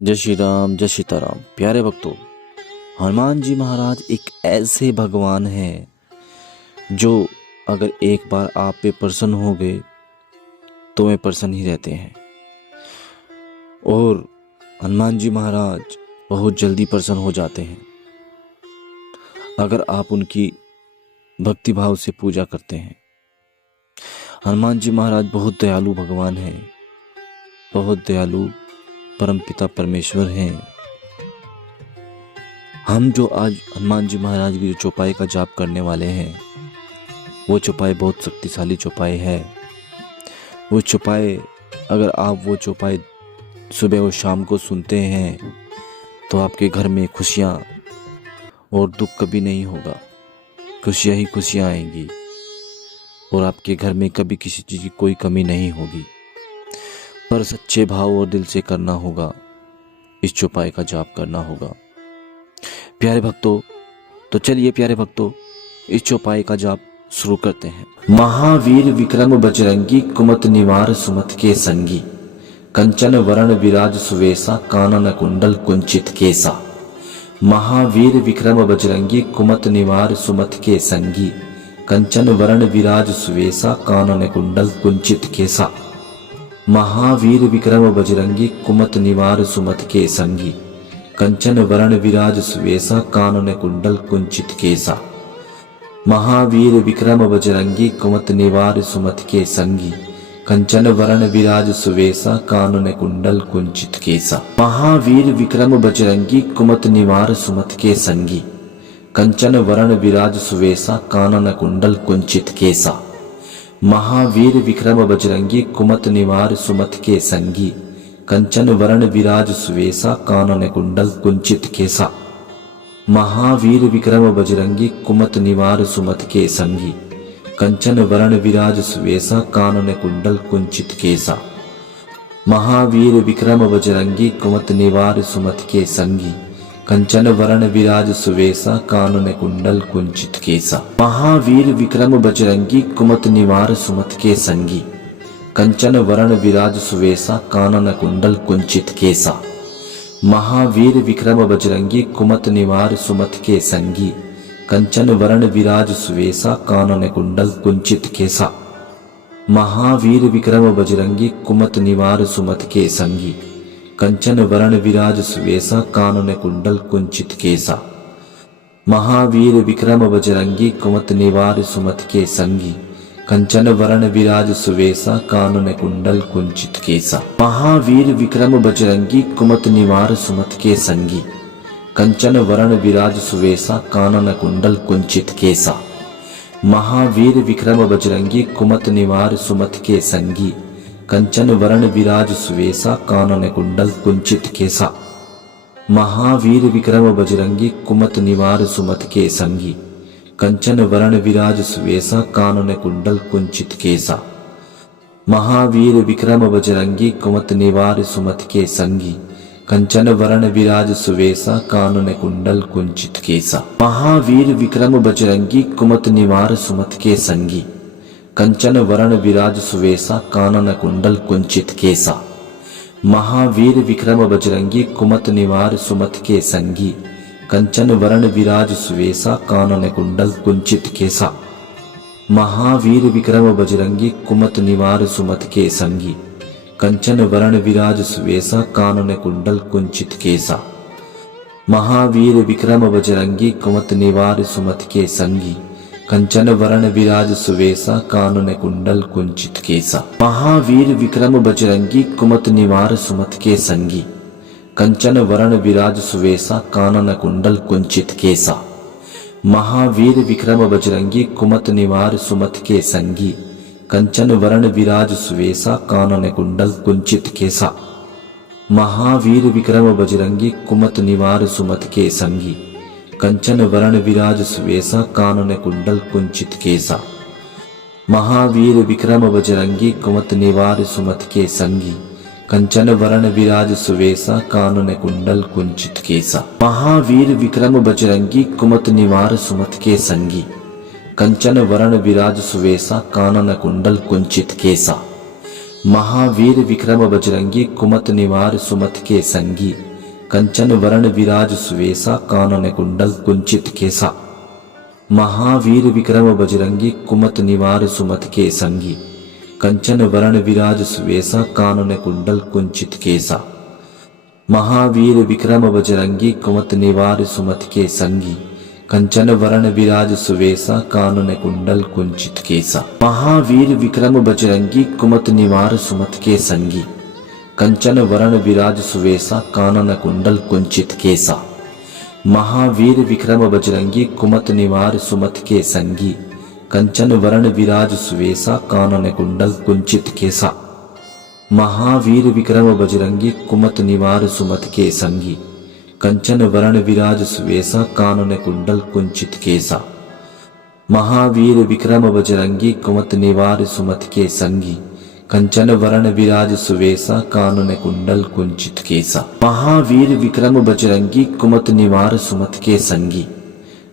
जय श्री राम, जय सीताराम। प्यारे भक्तों, हनुमान जी महाराज एक ऐसे भगवान हैं जो अगर एक बार आप पे प्रसन्न हो गए तो वे प्रसन्न ही रहते हैं। और हनुमान जी महाराज बहुत जल्दी प्रसन्न हो जाते हैं अगर आप उनकी भक्ति भाव से पूजा करते हैं। हनुमान जी महाराज बहुत दयालु भगवान हैं, बहुत दयालु परमपिता परमेश्वर हैं। हम जो आज हनुमान जी महाराज की जो चौपाई का जाप करने वाले हैं, वो चौपाई बहुत शक्तिशाली चौपाई है। वो चौपाई अगर आप वो चौपाई सुबह और शाम को सुनते हैं तो आपके घर में खुशियाँ और दुख कभी नहीं होगा, खुशियाँ ही खुशियाँ आएंगी और आपके घर में कभी किसी चीज़ की कोई कमी नहीं होगी। पर सच्चे भाव और दिल से करना होगा, इस चौपाई का जाप करना होगा। प्यारे भक्तों, तो चलिए प्यारे भक्तों, इस चौपाई का जाप शुरू करते हैं। महावीर विक्रम बजरंगी, कुमत निवार सुमत के संगी, कंचन वरण विराज सुवेसा, कानन कुंडल कुंचित केसा। महावीर विक्रम बजरंगी, कुमत निवार सुमत के संगी, कंचन वरण विराज सुवेसा, कानन कुंडल कुंचित केसा। महावीर विक्रम बजरंगी, कुमत निवार सुमत के संगी, कंचन वरण विराज सुवेसा, कानन कुंडल कुंचित केसा। महावीर विक्रम बजरंगी, कुमत निवार सुमत के संगी, कंचन वरण विराज सुवेसा, कानन कुंडल कुंचित केसा। महावीर विक्रम बजरंगी, कुमत निवार सुमत के संगी, कंचन वरण विराज सुवेसा, कानन कुंडल कुंचित केसा। महावीर विक्रम बजरंगी, कुमत निवार सुमत के संगी, कंचन वरण विराज सुवेसा, कानन कुंडल कुंचित केसा। महावीर विक्रम बजरंगी, कुमत निवार सुमत के संगी, कंचन वरण विराज सुवेसा, कानन कुंडल कुंचित केसा। महावीर विक्रम बजरंगी, कुमत निवार सुमत के संगी, कंचन वरण विराज सुवेसा, कानन कुंडल कुंचित केसा। महावीर विक्रम बजरंगी, कुमत निवार सुमत के संगी, कंचन वरण विराज सुवेसा, कानन कुंडल कुंचित केसा। महावीर विक्रम बजरंगी, कुमत निवार सुमत के संगी, कंचन वरण विराज सुवेसा, कानन कुंडल कुंचित केसा। महावीर विक्रम बजरंगी, कुमत निवार सुमत के संगी, कंचन वरण विराज सुवेसा, कानन कुंडल कुंचित केसा। महावीर विक्रम बजरंगी, कुमत निवार सुमत के संगी, कंचन वरण विराज सुवेसा, कानन कुंडल कुंचित केसा। महावीर विक्रम बजरंगी, कुमत निवार सुमत के संगी, कंचन वरण विराज सुवेसा, कानन कुंडल कुंचित केसा। महावीर विक्रम बजरंगी, कुमत निवार सुमत के संगी, कंचन वरण विराज सुवेसा, कानन कुंडल कुंचित केसा। महावीर विक्रम बजरंगी, कुमत निवार सुमत के संगी, कंचन वरण विराज सुवेसा, कानन कुंडल कुंचित केसा। महावीर विक्रम बजरंगी, कुमत निवार सुमत के संगी, कंचन वरण विराज सुवेसा, कानन कुंडल कुंचित केसा। महावीर विक्रम बजरंगी, कुमत निवार सुमत के संगी, कंचन वरण विराज सुवेसा, कानन कुंडल कुंचित केसा। महावीर विक्रम बजरंगी, कुमत निवार सुमत के संगी, कंचन वरण विराज सुवेसा, कानन कुंडल कुंचित केसा। महावीर विक्रम बजरंगी, कुमत निवार सुमत के संगी, कंचन वरण विराज सुवेसा, कानन कुंडल कुंचित केसा। महावीर विक्रम बजरंगी, कुमत निवार सुमत के संगी, कंचन वरण विराज सुवेसा, कानन कुंडल कुंचित केसा। महावीर विक्रम बजरंगी, कुमत निवार सुमत के संगी, कंचन वरण विराज सुवेसा, कानन कुंडल कुंचित केसा। महावीर विक्रम बजरंगी, कुमत निवार सुमत के संगी, कंचन वरण विराज सुवेसा, कानन कुंडल कुंचित केसा। महावीर विक्रम बजरंगी, कुमत निवार सुमत के संगी, कंचन वरण विराज सुवेसा, कानन कुंडल कुंचित केसा। महावीर विक्रम बजरंगी, कुमत निवार सुमत के संगी, कंचन वरण विराज सुवेसा, कानन कुंडल कुंचित केसा। महावीर विक्रम बजरंगी, कुमत निवार सुमत के संगी, कंचन वरण विराज सुवेसा, कानन कुंडल कुंचित केसा। महावीर विक्रम बजरंगी कुमत निवार सुमत के संगी, कंचन वरण विराज सुवेसा कानन कुंडल कुंचित केसा। महावीर विक्रम बजरंगी कुमत निवार सुमत के संगी, कंचन वरण विराज सुवेसा कानन कुंडल कुंचित केसा। महावीर विक्रम बजरंगी कुमत निवार सुमत के संगी, कंचन वरण विराज सुवेसा कानन कुंडल कुंचित केसा। महावीर विक्रम बजरंगी कुमत निवार सुमत के संगी, कंचन वरण विराज सुवेसा कानन कुंडल कुंचित केसा। महावीर विक्रम बजरंगी कुमत निवार सुमत के संगी, कंचन वरण विराज सुवेसा कानन कुंडल कुंचित केसा। महावीर विक्रम बजरंगी कुमत निवार सुमत के संगी, कंचन वरण विराज सुवेसा कानन कुंडल कुंचित केसा। महावीर विक्रम बजरंगी कुमत निवार सुमत के संगी, कंचन वरण विराज सुवेसा कानन कुंडल कुंचित केसा। महावीर विक्रम बजरंगी कुमत निवार सुमत के संगी,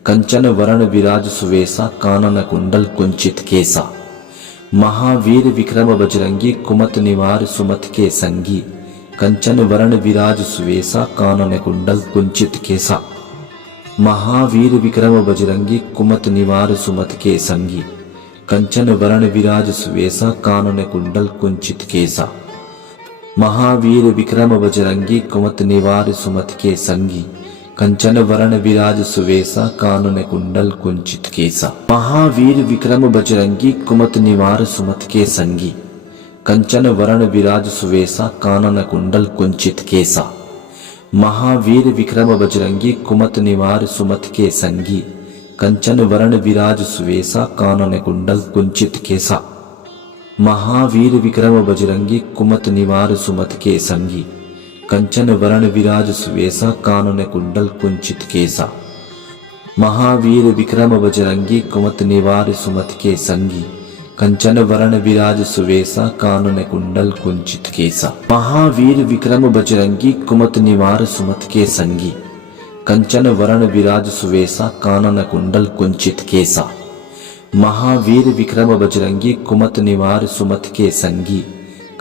कंचन वरण विराज सुवेसा कानन कुंडल कुंचित केसा। महावीर विक्रम बजरंगी कुमत निवार सुमत के संगी, कंचन वरण विराज सुवेसा कानन कुंडल कुंचित केसा। महावीर विक्रम बजरंगी कुमत निवार सुमत के संगी, कंचन वरण विराज सुवेसा कानन कुंडल कुंचित केसा। महावीर विक्रम बजरंगी कुमत निवार सुमत के संगी, कंचन वरण विराज सुवेसा कानन कुंडल कुंचित केसा। महावीर विक्रम बजरंगी कुमत निवार सुमत के संगी, कंचन वरण विराज सुवेसा कानन कुंडल कुंचित केसा। महावीर विक्रम बजरंगी कुमत निवार सुमत के संगी, कंचन वरण विराज सुवेसा कानन कुंडल कुंचित केसा। महावीर विक्रम बजरंगी कुमत निवार सुमत के संगी, कंचन वरण विराज सुवेसा कानन कुंडल कुंचित केसा। महावीर विक्रम बजरंगी कुमत निवार सुमत के संगी, कंचन वरण विराज सुवेसा कानन कुंडल कुंचित केसा। महावीर विक्रम बजरंगी कुमत निवार सुमत के संगी, कंचन वरण विराज सुवेसा कानन कुंडल कुंचित केसा। महावीर विक्रम बजरंगी कुमत निवार सुमत के संगी, कंचन वरण विराज सुवेसा कानन कुंडल कुंचित केसा। महावीर विक्रम बजरंगी कुमत निवार सुमत के संगी,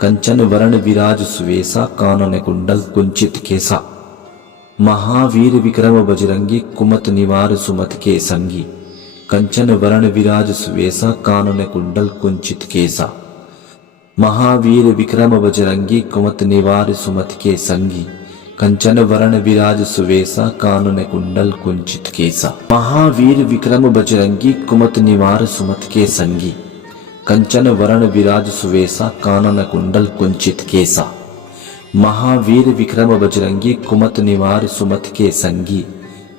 कंचन वरण विराज सुवेसा कानन कुंडल कुंचित केसा। महावीर विक्रम बजरंगी कुमत निवार सुमत के संगी, कंचन वरण विराज सुवेसा कानन कुंडल कुंचित केसा। महावीर विक्रम बजरंगी कुमत निवार सुमत के संगी, कंचन वरण विराज सुवेसा कानन कुंडल कुंचित केसा। महावीर विक्रम बजरंगी कुमत निवार सुमत के संगी, कंचन वरण विराज सुवेसा कानन कुंडल कुंचित केसा। महावीर विक्रम बजरंगी कुमत निवार सुमत के संगी,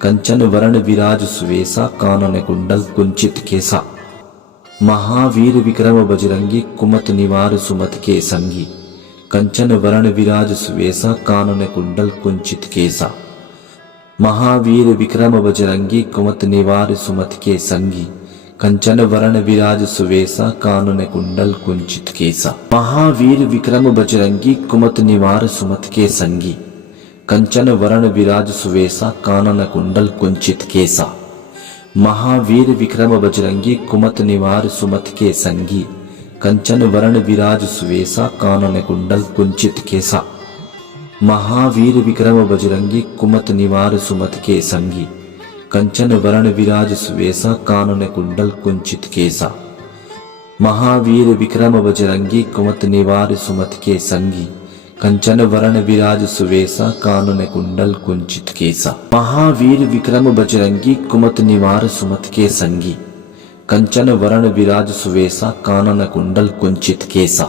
कंचन वरण विराज सुवेसा कानन कुंडल कुंचित केसा। महावीर विक्रम बजरंगी कुमत निवार सुमत के संगी, कंचन वरण विराज सुवेसा कानन कुंडल कुंचित केसा। महावीर विक्रम बजरंगी कुमत निवार सुमत के संगी, कंचन वरण विराज सुवेसा कानन कुंडल कुंचित केसा। महावीर विक्रम बजरंगी कुमत निवार सुमत के संगी, कंचन वरण विराज सुवेसा कानन कुंडल कुंचित केसा। महावीर विक्रम बजरंगी कुमत निवार सुमत के संगी, कंचन वरण विराज सुवेसा कानन कुंडल कुंचित केसा। महावीर विक्रम बजरंगी कुमत निवार सुमत के संगी, कंचन वरण विराज सुवेसा कानन कुंडल कुंचित केसा। महावीर विक्रम बजरंगी कुमत निवार सुमत के संगी, कंचन वरण विराज सुवेसा कानन कुंडल कुंचित केसा।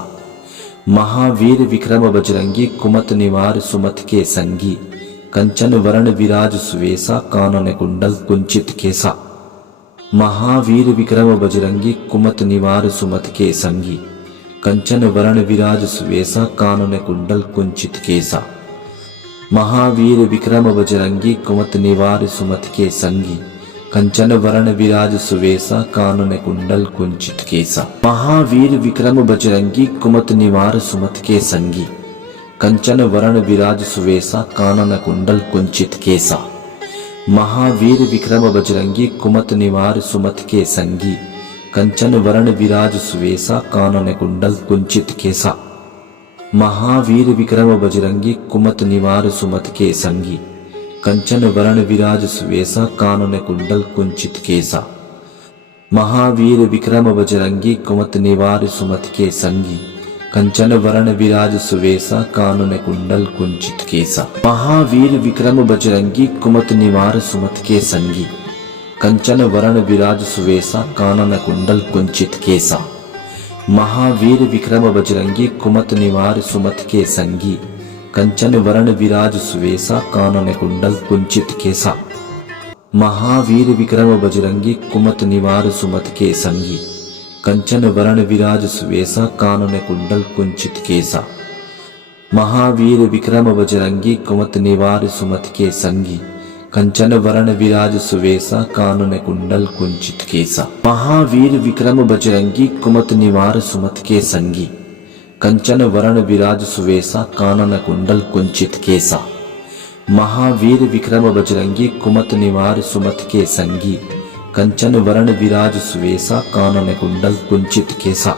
महावीर विक्रम बजरंगी कुमत निवार सुमत के संगी, कंचन वरण विराज सुवेसा कानन कुंडल कुंचित केसा। महावीर विक्रम बजरंगी कुमत निवार सुमत के संगी, कंचन वरण विराज सुवेसा कानन कुंडल कुंचित केसा। महावीर विक्रम बजरंगी कुमत निवार सुमत के संगी, कंचन वरण विराज सुवेसा कानन कुंडल कुंचित केसा। महावीर विक्रम बजरंगी कुमत निवार सुमत के संगी, कंचन वरण विराज सुवेसा कानन कुंडल कुंचित केसा। महावीर विक्रम बजरंगी कुमत निवार सुमत के संगी, कंचन वरण विराज सुवेसा कानन कुंडल कुंचित केसा। महावीर विक्रम बजरंगी कुमत निवार सुमत के संगी, कंचन वरण विराज सुवेसा कानन कुंडल कुंचित केसा। महावीर विक्रम बजरंगी कुमत निवार सुमत के संगी, कंचन वरण विराज सुवेसा कानन कुंडल कुंचित केसा। महावीर विक्रम बजरंगी कुमत निवार सुमत के संगी, कंचन वरण विराज सुवेसा कानन कुंडल कुंचित केसा। महावीर विक्रम बजरंगी कुमत निवार सुमत के संगी, कंचन वरण विराज सुवेसा कानन कुंडल कुंचित केसा। महावीर विक्रम बजरंगी कुमत निवार सुमत के संगी, कंचन वरण विराज सुवेसा कानन कुंडल कुंचित केसा। महावीर विक्रम बजरंगी कुमत निवार सुमत के संगी, कंचन वरण विराज सुवेसा कानन कुंडल कुंचित केसा। महावीर विक्रम बजरंगी कुमत निवार सुमत के संगी, कंचन वरण विराज सुवेसा कानन कुंडल कुंचित केसा। महावीर विक्रम बजरंगी कुमत निवार सुमत के संगी, कंचन वरण विराज सुवेसा कानन कुंडल कुंचित केसा।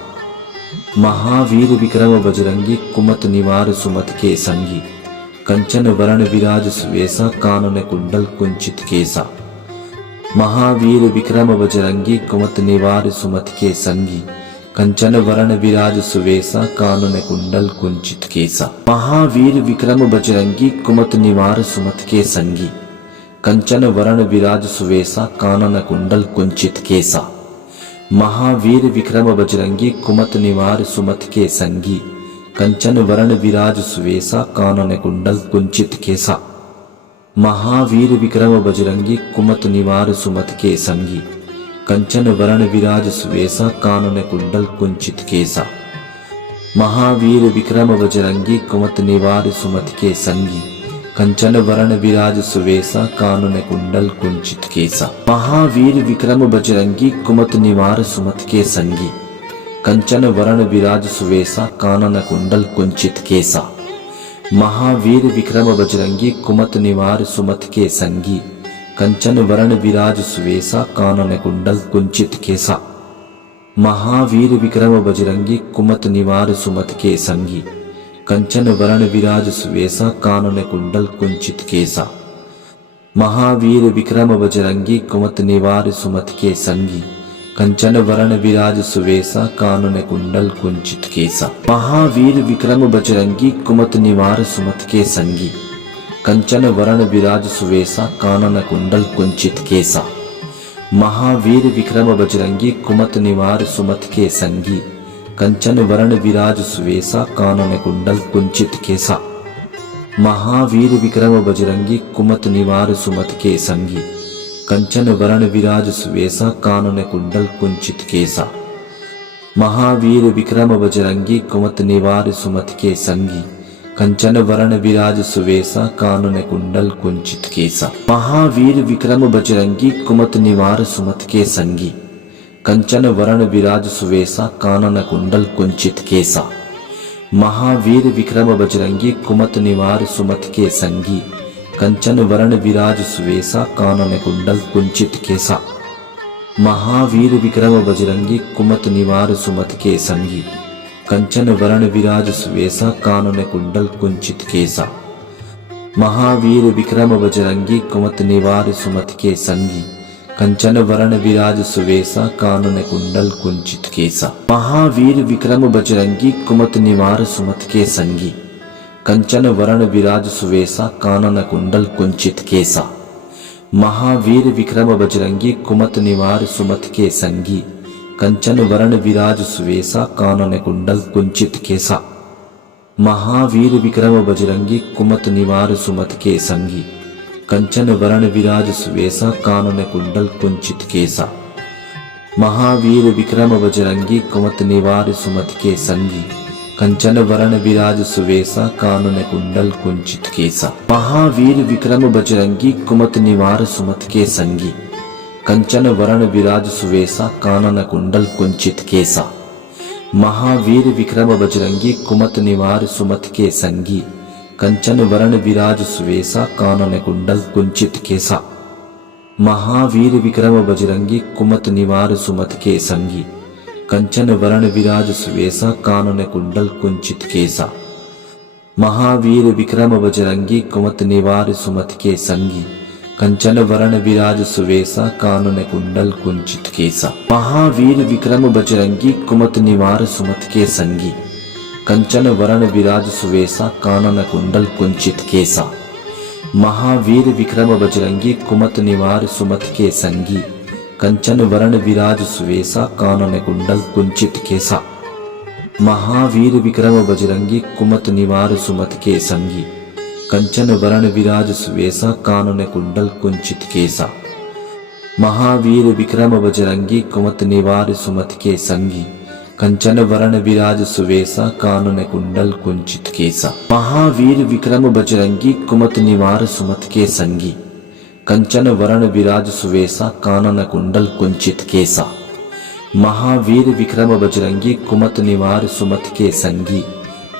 महावीर विक्रम बजरंगी कुमत निवार सुमत के संगी, कंचन वरण विराज सुवेसा कानन कुंडल कुंचित केसा। महावीर विक्रम बजरंगी कुमत निवार सुमत के संगी, कंचन वरण विराज सुवेसा कानन कुंडल कुंचित केसा। महावीर विक्रम बजरंगी कुमत निवार सुमत के संगी, कंचन वरण विराज सुवेसा कानन कुंडल कुंचित केसा। महावीर विक्रम बजरंगी कुमत निवार सुमत के संगी, कंचन वरण विराज सुवेसा कानन कुंडल कुंचित केसा। महावीर विक्रम बजरंगी कुमत निवार सुमत के संगी, कंचन वरण विराज सुवेसा कानन कुंडल कुंचित केसा। महावीर विक्रम बजरंगी कुमत निवार सुमत के संगी, कंचन वरण विराज सुवेसा कानन कुंडल कुंचित केसा। महावीर विक्रम बजरंगी कुमत निवार सुमत के संगी, कंचन वरण विराज सुवेसा कानन कुंडल कुंचित केसा। महावीर विक्रम बजरंगी कुमत निवार सुमत के संगी, कंचन वरण विराज सुवेसा कानन कुंडल कुंचित केसा। महावीर विक्रम बजरंगी कुमत निवार सुमत के संगी, कंचन वरण विराज सुवेसा कानन कुंडल कुंचित केसा। महावीर विक्रम बजरंगी कुमत निवार सुमत के संगी, कंचन वरण विराज सुवेसा कानन कुंडल कुंचित केसा। महावीर विक्रम बजरंगी कुमत निवार सुमत के संगी, कंचन वरण विराज सुवेसा कानन कुंडल कुंचित केसा। महावीर विक्रम बजरंगी कुमत निवार सुमत के संगी, कंचन वरण विराज सुवेसा कानन कुंडल कुंचित केसा। महावीर विक्रम बजरंगी कुमत निवार सुमत के संगी, कंचन वरण विराज सुवेसा कानन कुंडल कुंचित केसा। महावीर विक्रम बजरंगी कुमत निवार सुमत के संगी, कंचन वरण विराज सुवेसा कानन कुंडल कुंचित केसा। महावीर विक्रम बजरंगी कुमत निवार सुमत के संगी, कंचन वरण विराज सुवेसा कानन कुंडल कुंचित केसा। महावीर विक्रम बजरंगी कुमत निवार सुमत के संगी, कंचन वरण विराज सुवेसा कानन कुंडल कुंचित केसा। महावीर विक्रम बजरंगी कुमत निवार सुमत के संगी, कंचन वरण विराज सुवेसा कानन कुंडल कुंचित केसा। महावीर विक्रम बजरंगी कुमत निवार सुमत के संगी, कंचन वरण विराज सुवेसा कानन कुंडल कुंचित केसा। महावीर विक्रम बजरंगी कुमत निवार सुमत के संगी, कंचन वरण विराज सुवेसा कानन कुंडल कुंचित केसा। महावीर विक्रम बजरंगी कुमत निवार सुमत के संगी, कंचन वरण विराज सुवेसा कानन कुंडल कुंचित केसा। महावीर विक्रम बजरंगी कुमत निवार सुमत के संगी, कंचन वरण विराज सुवेसा कानन कुंडल कुंचित केसा। महावीर विक्रम बजरंगी कुमत निवार सुमत के संगी, कंचन वरण विराज सुवेसा कानन कुंडल कुंचित केसा। महावीर विक्रम बजरंगी कुमत निवार सुमत के संगी, कंचन वरण विराज सुवेसा कानन कुंडल कुंचित केसा। महावीर विक्रम बजरंगी कुमत निवार सुमत के संगी, कंचन वरण विराज सुवेसा कानन कुंडल कुंचित केसा। महावीर विक्रम बजरंगी कुमत निवार सुमत के संगी, कंचन वरण विराज सुवेसा कानन कुंडल कुंचित केसा। महावीर विक्रम बजरंगी कुमत निवार सुमत के संगी कंचन वरण विराज सुवेसा कानन कुंडल कुंचित केसा। महावीर विक्रम बजरंगी कुमत निवार सुमत के संगी कंचन वरण विराज सुवेसा कानन कुंडल कुंचित केसा। महावीर विक्रम बजरंगी कुमत निवार सुमत के संगी कंचन वरण विराज सुवेसा कानन कुंडल कुंचित केसा। महावीर विक्रम बजरंगी कुमत निवार सुमत के संगी कंचन वरण विराज सुवेसा कानन कुंडल कुंचित केसा। महावीर विक्रम बजरंगी कुमत निवार सुमत के संगी कंचन वरण विराज सुवेसा कानन कुंडल कुंचित केसा। महावीर विक्रम बजरंगी कुमत निवार सुमत के संगी कंचन वरण विराज सुवेसा कानन कुंडल कुंचित केसा। महावीर विक्रम बजरंगी कुमत निवार सुमत के संगी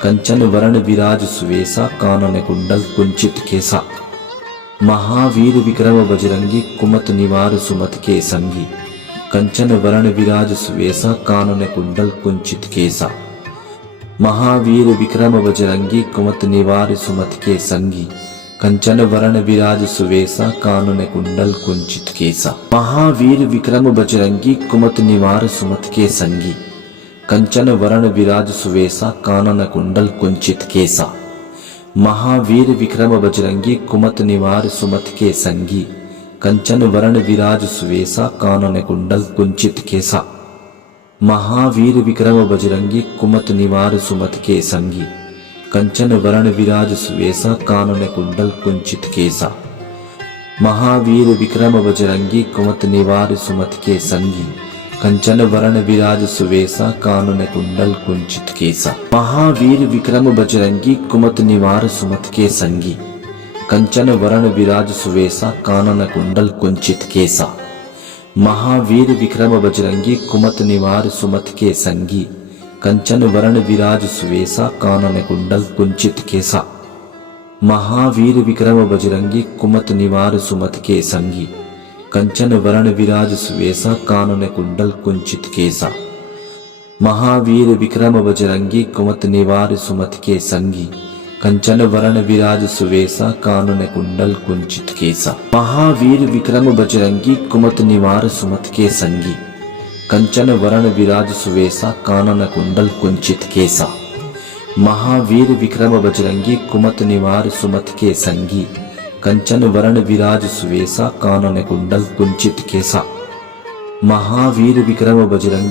कंचन वरण विराज सुवेसा कानन कुंडल कुंचित केसा। महावीर विक्रम बजरंगी कुमत निवार सुमत के संगी कंचन वरण विराज सुवेसा कानन कुंडल कुंचित केसा। महावीर विक्रम बजरंगी कुमत निवार सुमत के संगी कंचन वरण विराज सुवेसा कानन कुंडल कुंचित केसा। महावीर विक्रम बजरंगी कुमत निवार सुमत के संगी कंचन वरण विराज सुवेसा कानन कुंडल कुंचित केसा। महावीर विक्रम बजरंगी कुमत निवार सुमत के संगी कंचन वरण विराज सुवेसा कानन कुंडल कुंचित केसा। महावीर विक्रम बजरंगी कुमत निवार सुमत के संगी कंचन वरण विराज सुवेसा कानन कुंडल कुंचित केसा। महावीर विक्रम बजरंगी कुमत निवार सुमत के संगी कंचन वरण विराज सुवेसा कानन कुंडल कुंचित केसा। महावीर विक्रम बजरंगी कुमत निवार सुमत के संगी कंचन वरण विराज सुवेसा कानन कुंडल कुंचित केसा। महावीर विक्रम बजरंगी कुमत निवार सुमत के संगी कंचन वरण विराज सुवेसा कानन कुंडल कुंचित केसा। महावीर विक्रम बजरंगी कुमत निवार सुमत के संगी कंचन वरण विराज सुवेसा कानन कुंडल कुंचित केसा। महावीर विक्रम बजरंगी कुमत निवार सुमत के संगी कंचन वरण विराज सुवेसा कानन कुंडल कुंचित केसा। महावीर विक्रम बजरंगी कुमत निवार सुमत के संगी कंचन वरण विराज सुवेसा कानन कुंडल कुंचित केसा। महावीर विक्रम बजरंगी कुमत निवार सुमत के संगी कंचन वरण विराज सुवेसा कानन कुंडल कुंचित केसा। महावीर विक्रम बजरंगी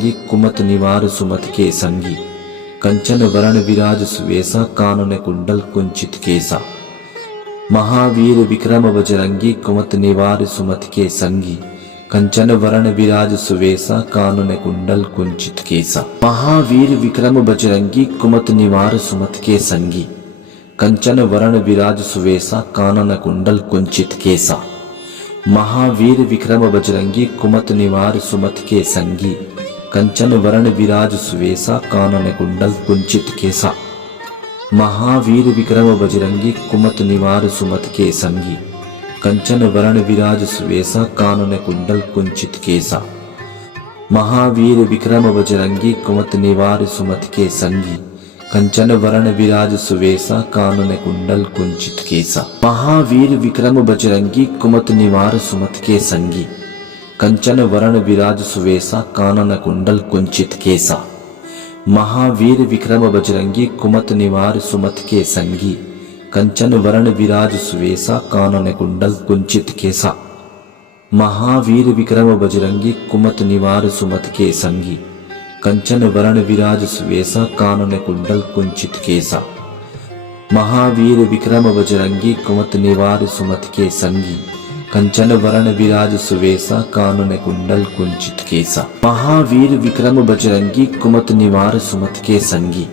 कुमत निवार सुमत के संगी कंचन वरण विराज सुवेसा कानन कुंडल कुंचित केसा। महावीर विक्रम बजरंगी कुमत निवार सुमत के संगी कंचन वरण विराज सुवेसा कानन कुंडल कुंचित केसा। महावीर विक्रम बजरंगी कुमत निवार सुमत के संगी कंचन वरण विराज सुवेसा कानन कुंडल कुंचित केसा। महावीर विक्रम बजरंगी कुमत निवार सुमत के संगी कंचन वरण विराज सुवेसा कानन कुंडल कुंचित केसा। महावीर विक्रम बजरंगी कुमत निवार सुमत के संगी कंचन वरण विराज सुवेसा कानन कुंडल कुंचित केसा। महावीर विक्रम बजरंगी कुमत निवार सुमत के संगी कंचन वरण विराज सुवेसा कानन कुंडल कुंचित केसा। महावीर विक्रम बजरंगी कुमत निवार सुमत के संगी कंचन वरण विराज सुवेसा कानन कुंडल कुंचित केसा। महावीर विक्रम बजरंगी कुमत निवार सुमत के संगी कंचन वरण विराज सुवेसा कानन कुंडल कुंचित केसा। महावीर विक्रम बजरंगी कुमत निवार सुमत के संगी कंचन वरण विराज सुवेसा कानन कुंडल कुंचित केसा। महावीर विक्रम बजरंगी कुमत निवार सुमत के संगी कंचन वरण विराज सुवेसा कानन कुंडल कुंचित केसा। महावीर विक्रम बजरंगी कुमत निवार सुमत के संगी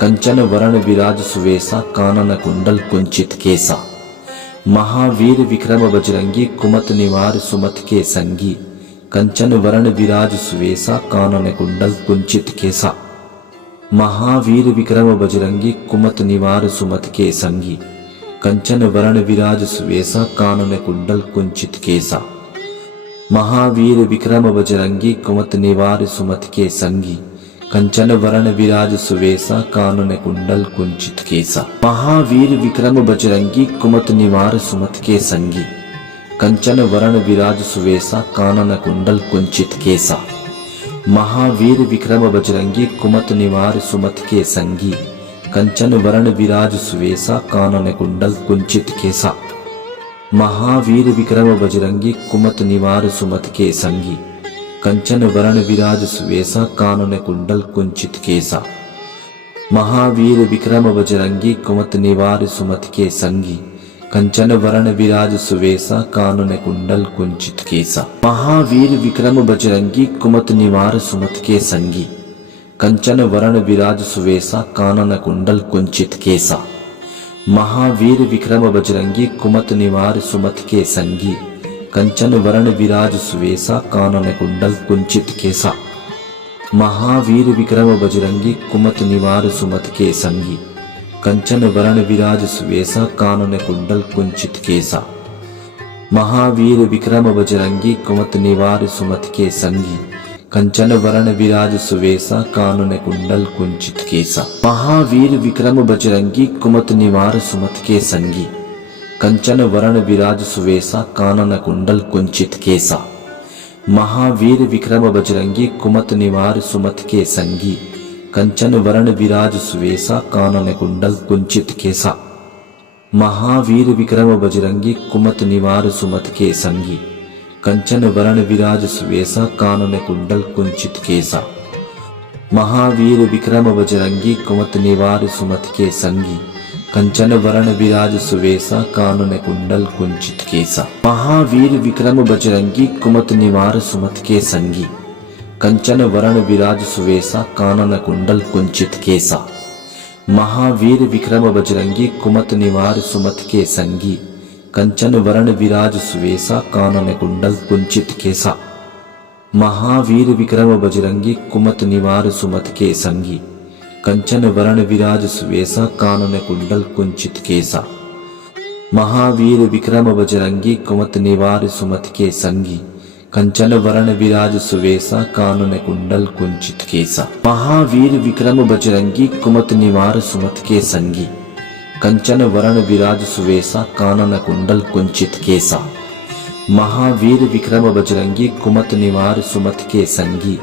कंचन वरण विराज सुवेसा कानन कुंडल कुंचित केसा। महावीर विक्रम बजरंगी कुमत निवार सुमत के संगी कंचन वरण विराज सुवेसा कानन कुंडल कुंचित केसा। महावीर विक्रम बजरंगी कुमत निवार सुमत के संगी कंचन वरण विराज सुवेसा कानन कुंडल कुंचित केसा। महावीर विक्रम बजरंगी कुमत निवार सुमत के संगी कंचन वरण विराज सुवेसा कानन कुंडल कुंचित केसा। महावीर विक्रम बजरंगी कुमत निवार सुमत के संगी, कंचन वरण विराज सुवेसा कानन कुंडल कुंचित केसा। महावीर विक्रम बजरंगी कुमत निवार सुमत के संगी, कंचन वरण विराज सुवेसा कानन कुंडल कुंचित केसा। महावीर विक्रम बजरंगी कुमत निवार सुमत के संगी, कंचन वरण विराज सुवेसा कानन कुंडल कुंचित केसा। महावीर विक्रम बजरंगी कुमत निवार सुमत के संगी, कंचन वरण विराज सुवेसा कानन कुंडल कुंचित केसा। महावीर विक्रम बजरंगी कुमत निवार सुमत के संगी, कंचन वरण विराज सुवेसा कानन कुंडल कुंचित केसा। महावीर विक्रम बजरंगी कुमत निवार सुमत के संगी, कंचन वरण विराज सुवेसा कानन कुंडल कुंचित केसा। महावीर विक्रम बजरंगी कुमत निवार सुमत के संगी, कंचन वरण विराज सुवेसा कानन कुंडल कुंचित केसा। महावीर विक्रम बजरंगी कुमत निवार सुमत के संगी, कंचन वरण विराज सुवेसा कानन कुंडल कुंचित केसा। महावीर विक्रम बजरंगी कुमत निवार सुमत के संगी, कंचन वरण विराज सुवेसा कानन कुंडल कुंचित केसा। महावीर विक्रम बजरंगी कुमत निवार सुमत के संगी, कंचन वरण विराज सुवेसा कानन कुंडल कुंचित केसा। महावीर विक्रम बजरंगी कुमत निवार सुमत के संगी, कंचन वरण विराज सुवेसा कानन कुंडल कुंचित केसा। महावीर विक्रम बजरंगी कुमत निवार सुमत के संगी, कंचन वरण विराज सुवेसा कानन कुंडल कुंचित केसा। महावीर विक्रम बजरंगी कुमत निवार सुमत के संगी, कंचन वरण विराज सुवेसा कानन कुंडल कुंचित केसा। महावीर विक्रम बजरंगी कुमत निवार सुमत के संगी, कंचन वरण विराज सुवेसा कानन कुंडल कुंचित केसा। महावीर विक्रम बजरंगी कुमत निवार सुमत के संगी, कंचन वरण विराज सुवेसा कानन कुंडल कुंचित केसा। महावीर विक्रम बजरंगी कुमत निवार सुमत के संगी, कंचन वरण विराज सुवेसा कानन कुंडल कुंचित केसा। महावीर विक्रम बजरंगी कुमत निवार सुमत के संगी, कंचन वरण विराज सुवेसा कानन कुंडल कुंचित केसा। महावीर विक्रम बजरंगी कुमत निवार सुमत के संगी, कंचन वरण विराज सुवेसा कानन कुंडल कुंचित केसा। महावीर विक्रम बजरंगी कुमत निवार सुमत के संगी,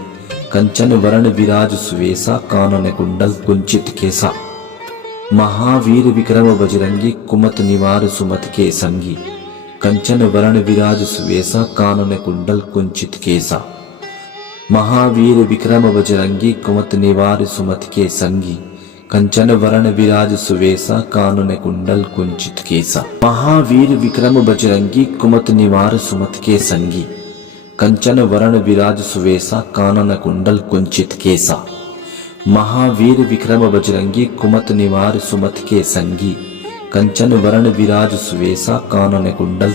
कंचन वरण विराज सुवेसा कानन कुंडल कुंचित केसा। महावीर विक्रम बजरंगी कुमत निवार सुमत के संगी, कंचन वरण विराज सुवेसा कानन कुंडल कुंचित केसा। महावीर विक्रम बजरंगी कुमत निवार सुमत के संगी, कंचन वरण विराज सुवेसा कानन कुंडल कुंचित केसा। महावीर विक्रम बजरंगी कुमत निवार सुमत के संगी, कंचन वरण विराज सुवेसा कानन कुंडल कुंचित केसा। महावीर विक्रम बजरंगी कुमत निवार सुमत के संगी, कंचन वरण विराज सुवेसा कानन कुंडल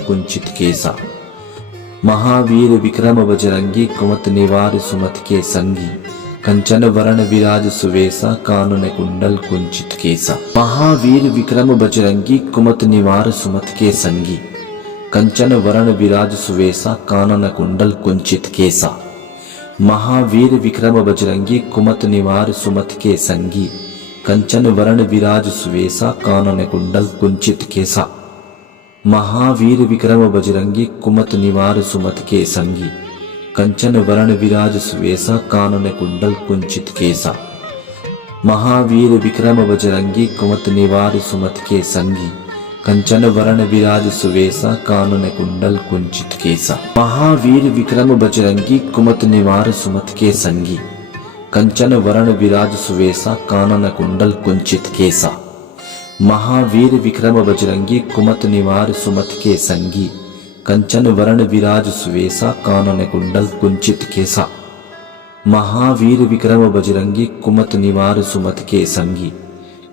कुंचित केसा। महावीर विक्रम बजरंगी कुमत निवार सुमत के संगी, कंचन वरण विराज सुवेसा कानन कुंडल कुंचित केसा। महावीर विक्रम बजरंगी कुमत निवार सुमत के संगी, कंचन वरण विराज सुवेसा कानन कुंडल कुंचित केसा। महावीर विक्रम बजरंगी कुमत निवार सुमत के संगी, कंचन वरण विराज सुवेसा कानन कुंडल कुंचित केसा। महावीर विक्रम बजरंगी कुमत निवार सुमत के संगी, कंचन वरण विराज सुवेसा कानन कुंडल कुंचित केसा। महावीर विक्रम बजरंगी कुमत निवार सुमत के संगी, कंचन वरण विराज सुवेसा कानन कुंडल कुंचित केसा। महावीर विक्रम बजरंगी कुमत निवार सुमत के संगी, कंचन वरण विराज सुवेसा कानन कुंडल कुंचित केसा। महावीर विक्रम बजरंगी कुमत निवार सुमत के संगी, कंचन वरण विराज सुवेसा कानन कुंडल कुंचित केसा। महावीर विक्रम बजरंगी कुमत निवार सुमत के संगी,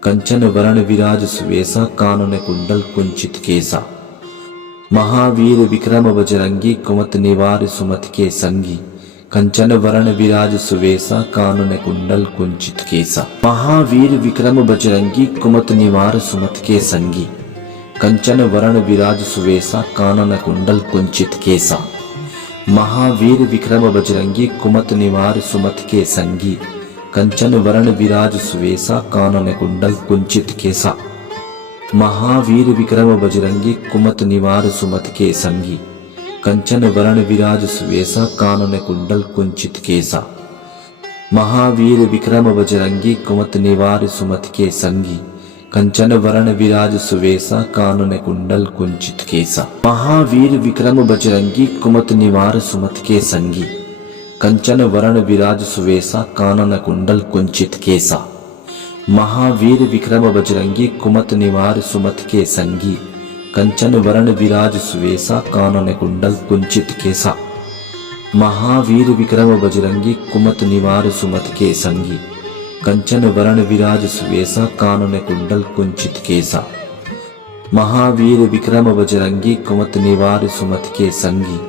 कंचन वरण विराज सुवेसा कानन कुंडल कुंचित केसा। महावीर विक्रम बजरंगी कुमत निवार सुमत के संगी, कंचन वरण विराज सुवेसा कानन कुंडल कुंचित केसा। महावीर विक्रम बजरंगी कुमत निवार सुमत के संगी, कंचन वरण विराज सुवेसा कानन कुंडल कुंचित केसा। महावीर विक्रम बजरंगी कुमत निवार सुमत के संगी, कंचन वरण विराज सुवेसा कानन कुंडल कुंचित केसा। महावीर विक्रम बजरंगी कुमत निवार सुमत के संगी, कंचन वरण विराज सुवेसा कानन कुंडल कुंचित केसा। महावीर विक्रम बजरंगी कुमत निवार सुमत के संगी, कंचन वरण विराज सुवेसा कानन कुंडल कुंचित केसा। महावीर विक्रम बजरंगी कुमत निवार सुमत के संगी, कंचन वरण विराज सुवेसा कानन कुंडल कुंचित केसा। महावीर विक्रम बजरंगी कुमत निवार सुमत के संगी, कंचन वरण विराज सुवेसा कानन कुंडल कुंचित केसा। महावीर विक्रम बजरंगी कुमत निवार सुमत के संगी, कंचन वरण विराज सुवेसा कानन कुंडल कुंचित केसा। महावीर विक्रम बजरंगी कुमत निवार सुमत के संगी,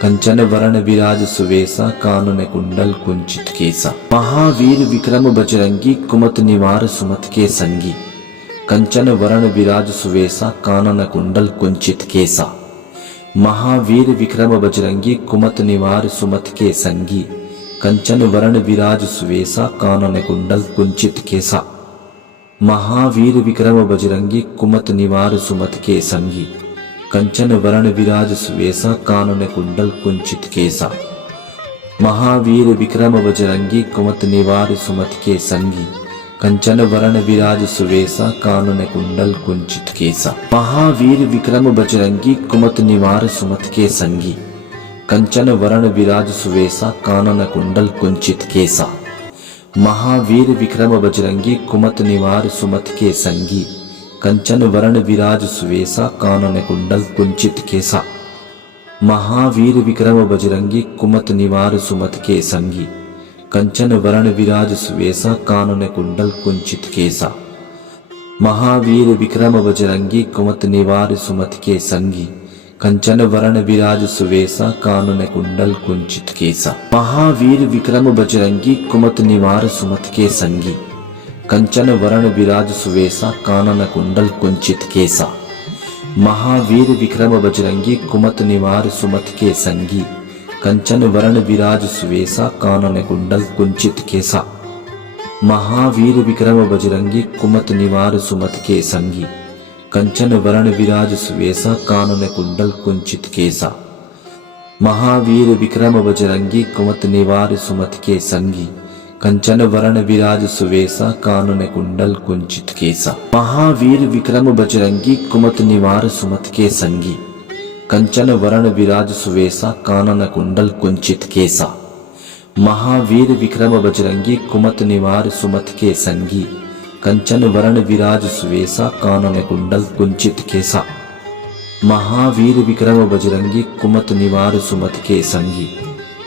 कंचन वरण विराज सुवेसा कानन कुंडल कुंचित केसा। महावीर विक्रम बजरंगी कुमत निवार सुमत के संगी, कंचन वरण विराज सुवेसा कानन कुंडल कुंचित केसा। महावीर विक्रम बजरंगी कुमत निवार सुमत के संगी, कंचन वरण विराज सुवेसा कानन कुंडल कुंचित केसा। महावीर विक्रम बजरंगी कुमत निवार सुमत के संगी, कंचन वरण विराज सुवेसा कानन कुंडल कुंचित केसा। महावीर विक्रम बजरंगी कुमत निवार सुमत के संगी, कंचन वरण विराज सुवेसा कानन कुंडल कुंचित केसा। महावीर विक्रम बजरंगी कुमत निवार सुमत के संगी, कंचन वरण विराज सुवेसा कानन कुंडल कुंचित केसा। महावीर विक्रम बजरंगी कुमत निवार सुमत के संगी, कंचन वरण विराज सुवेसा कानन कुंडल कुंचित केसा। महावीर विक्रम बजरंगी कुमत निवार सुमत के संगी, कंचन वरण विराज सुवेसा कानन कुंडल कुंचित केसा। महावीर विक्रम बजरंगी कुमत निवार सुमत के संगी, कंचन वरण विराज सुवेसा कानन कुंडल कुंचित केसा। महावीर विक्रम बजरंगी कुमत निवार सुमत के संगी, कंचन वरण विराज सुवेसा कानन कुंडल कुंचित केसा। महावीर विक्रम बजरंगी कुमत निवार सुमत के संगी, कंचन वरण विराज सुवेसा कानन कुंडल कुंचित केसा। महावीर विक्रम बजरंगी कुमत निवार सुमत के संगी, कंचन वरण विराज सुवेसा कानन कुंडल कुंचित केसा। महावीर विक्रम बजरंगी कुमत निवार सुमत के संगी, कंचन वरण विराज सुवेसा कानन कुंडल कुंचित केसा। महावीर विक्रम बजरंगी कुमत निवार सुमत के संगी, कंचन वरण विराज सुवेसा कानन कुंडल कुंचित केसा। महावीर विक्रम बजरंगी कुमत निवार सुमत के संगी, कंचन वरण विराज सुवेसा कानन कुंडल कुंचित केसा। महावीर विक्रम बजरंगी कुमत निवार सुमत के संगी, कंचन वरण विराज सुवेसा कानन कुंडल कुंचित केसा। महावीर विक्रम बजरंगी कुमत निवार सुमत के संगी,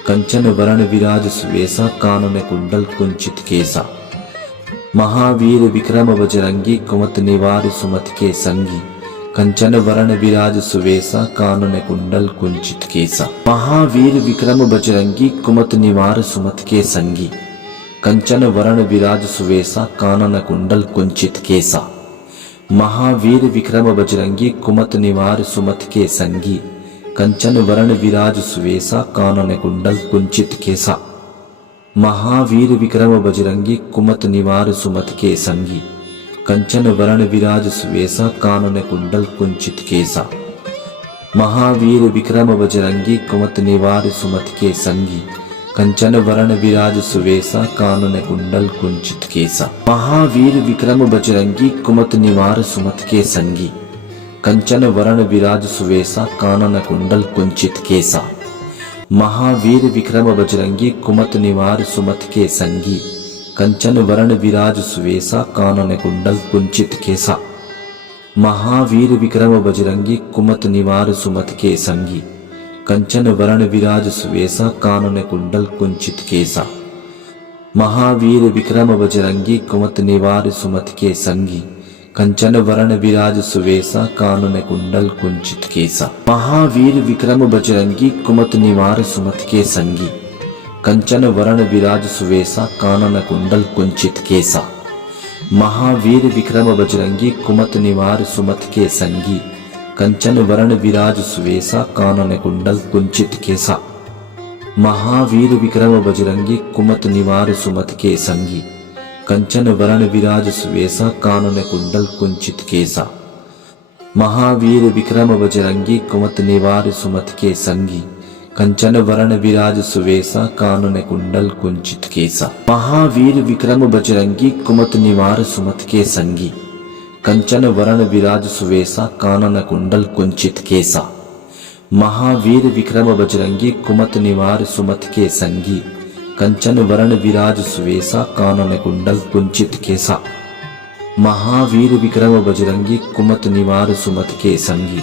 कंचन वरण विराज सुवेसा कानन कुंडल कुंचित केसा। महावीर विक्रम बजरंगी कुमत निवार सुमत के संगी, कंचन वरण विराज सुवेसा कानन कुंडल कुंचित केसा। महावीर विक्रम बजरंगी कुमत निवार सुमत के संगी, कंचन वरण विराज सुवेसा कानन कुंडल कुंचित केसा। महावीर विक्रम बजरंगी कुमत निवार सुमत के संगी, कंचन वरण विराज सुवेसा कानन कुंडल कुंचित केसा। महावीर विक्रम बजरंगी कुमत निवार सुमत के संगी, कंचन वरण विराज सुवेसा कानन कुंडल कुंचित केसा। महावीर विक्रम बजरंगी कुमत निवार सुमत के संगी, कंचन वरण विराज सुवेसा कानन कुंडल कुंचित केसा। महावीर विक्रम बजरंगी कुमत निवार सुमत के संगी, कंचन वरण विराज सुवेसा कानन कुंडल कुंचित केसा। महावीर विक्रम बजरंगी कुमत निवार सुमत के संगी, कंचन वरण विराज सुवेसा कानन कुंडल कुंचित केसा। महावीर विक्रम बजरंगी कुमत निवार सुमत के संगी, कंचन वरण विराज सुवेसा कानन कुंडल कुंचित केसा। महावीर विक्रम बजरंगी कुमत निवार सुमत के संगी, कंचन वरण विराज सुवेसा कानन कुंडल कुंचित केसा। महावीर विक्रम बजरंगी कुमत निवार सुमत के संगी, कंचन वरण विराज सुवेसा कानन कुंडल कुंचित केसा। महावीर विक्रम बजरंगी कुमत निवार सुमत के संगी, कंचन वरण विराज सुवेसा कानन कुंडल कुंचित केसा। महावीर विक्रम बजरंगी कुमत निवार सुमत के संगी, कंचन वरण विराज सुवेसा कानन कुंडल कुंचित केसा। महावीर विक्रम बजरंगी कुमत निवार सुमत के संगी, कंचन वरण विराज सुवेसा कानन कुंडल कुंचित केसा। महावीर विक्रम बजरंगी कुमत निवार सुमत के संगी, कंचन वरण विराज सुवेसा कानन कुंडल कुंचित केसा। महावीर विक्रम बजरंगी कुमत निवार सुमत के संगी,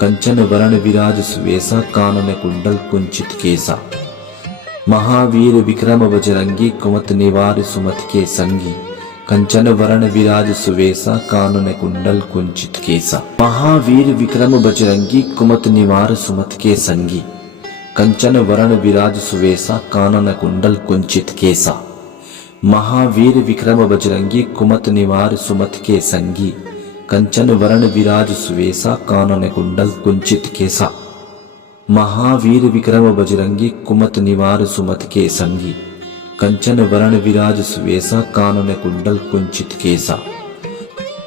कंचन वरण विराज सुवेसा कानन कुंडल कुंचित केसा। महावीर विक्रम बजरंगी कुमत निवार सुमत के संगी, कंचन वरण विराज सुवेसा कानन कुंडल कुंचित केसा। महावीर विक्रम बजरंगी कुमत निवार सुमत के संगी, कंचन वरण विराज सुवेसा कानन कुंडल कुंचित केसा। महावीर विक्रम बजरंगी कुमत निवार सुमत के संगी, कंचन वरण विराज सुवेसा कानन कुंडल कुंचित केसा। महावीर विक्रम बजरंगी कुमत निवार सुमत के संगी, कंचन वरण विराज सुवेसा कानन कुंडल कुंचित केसा।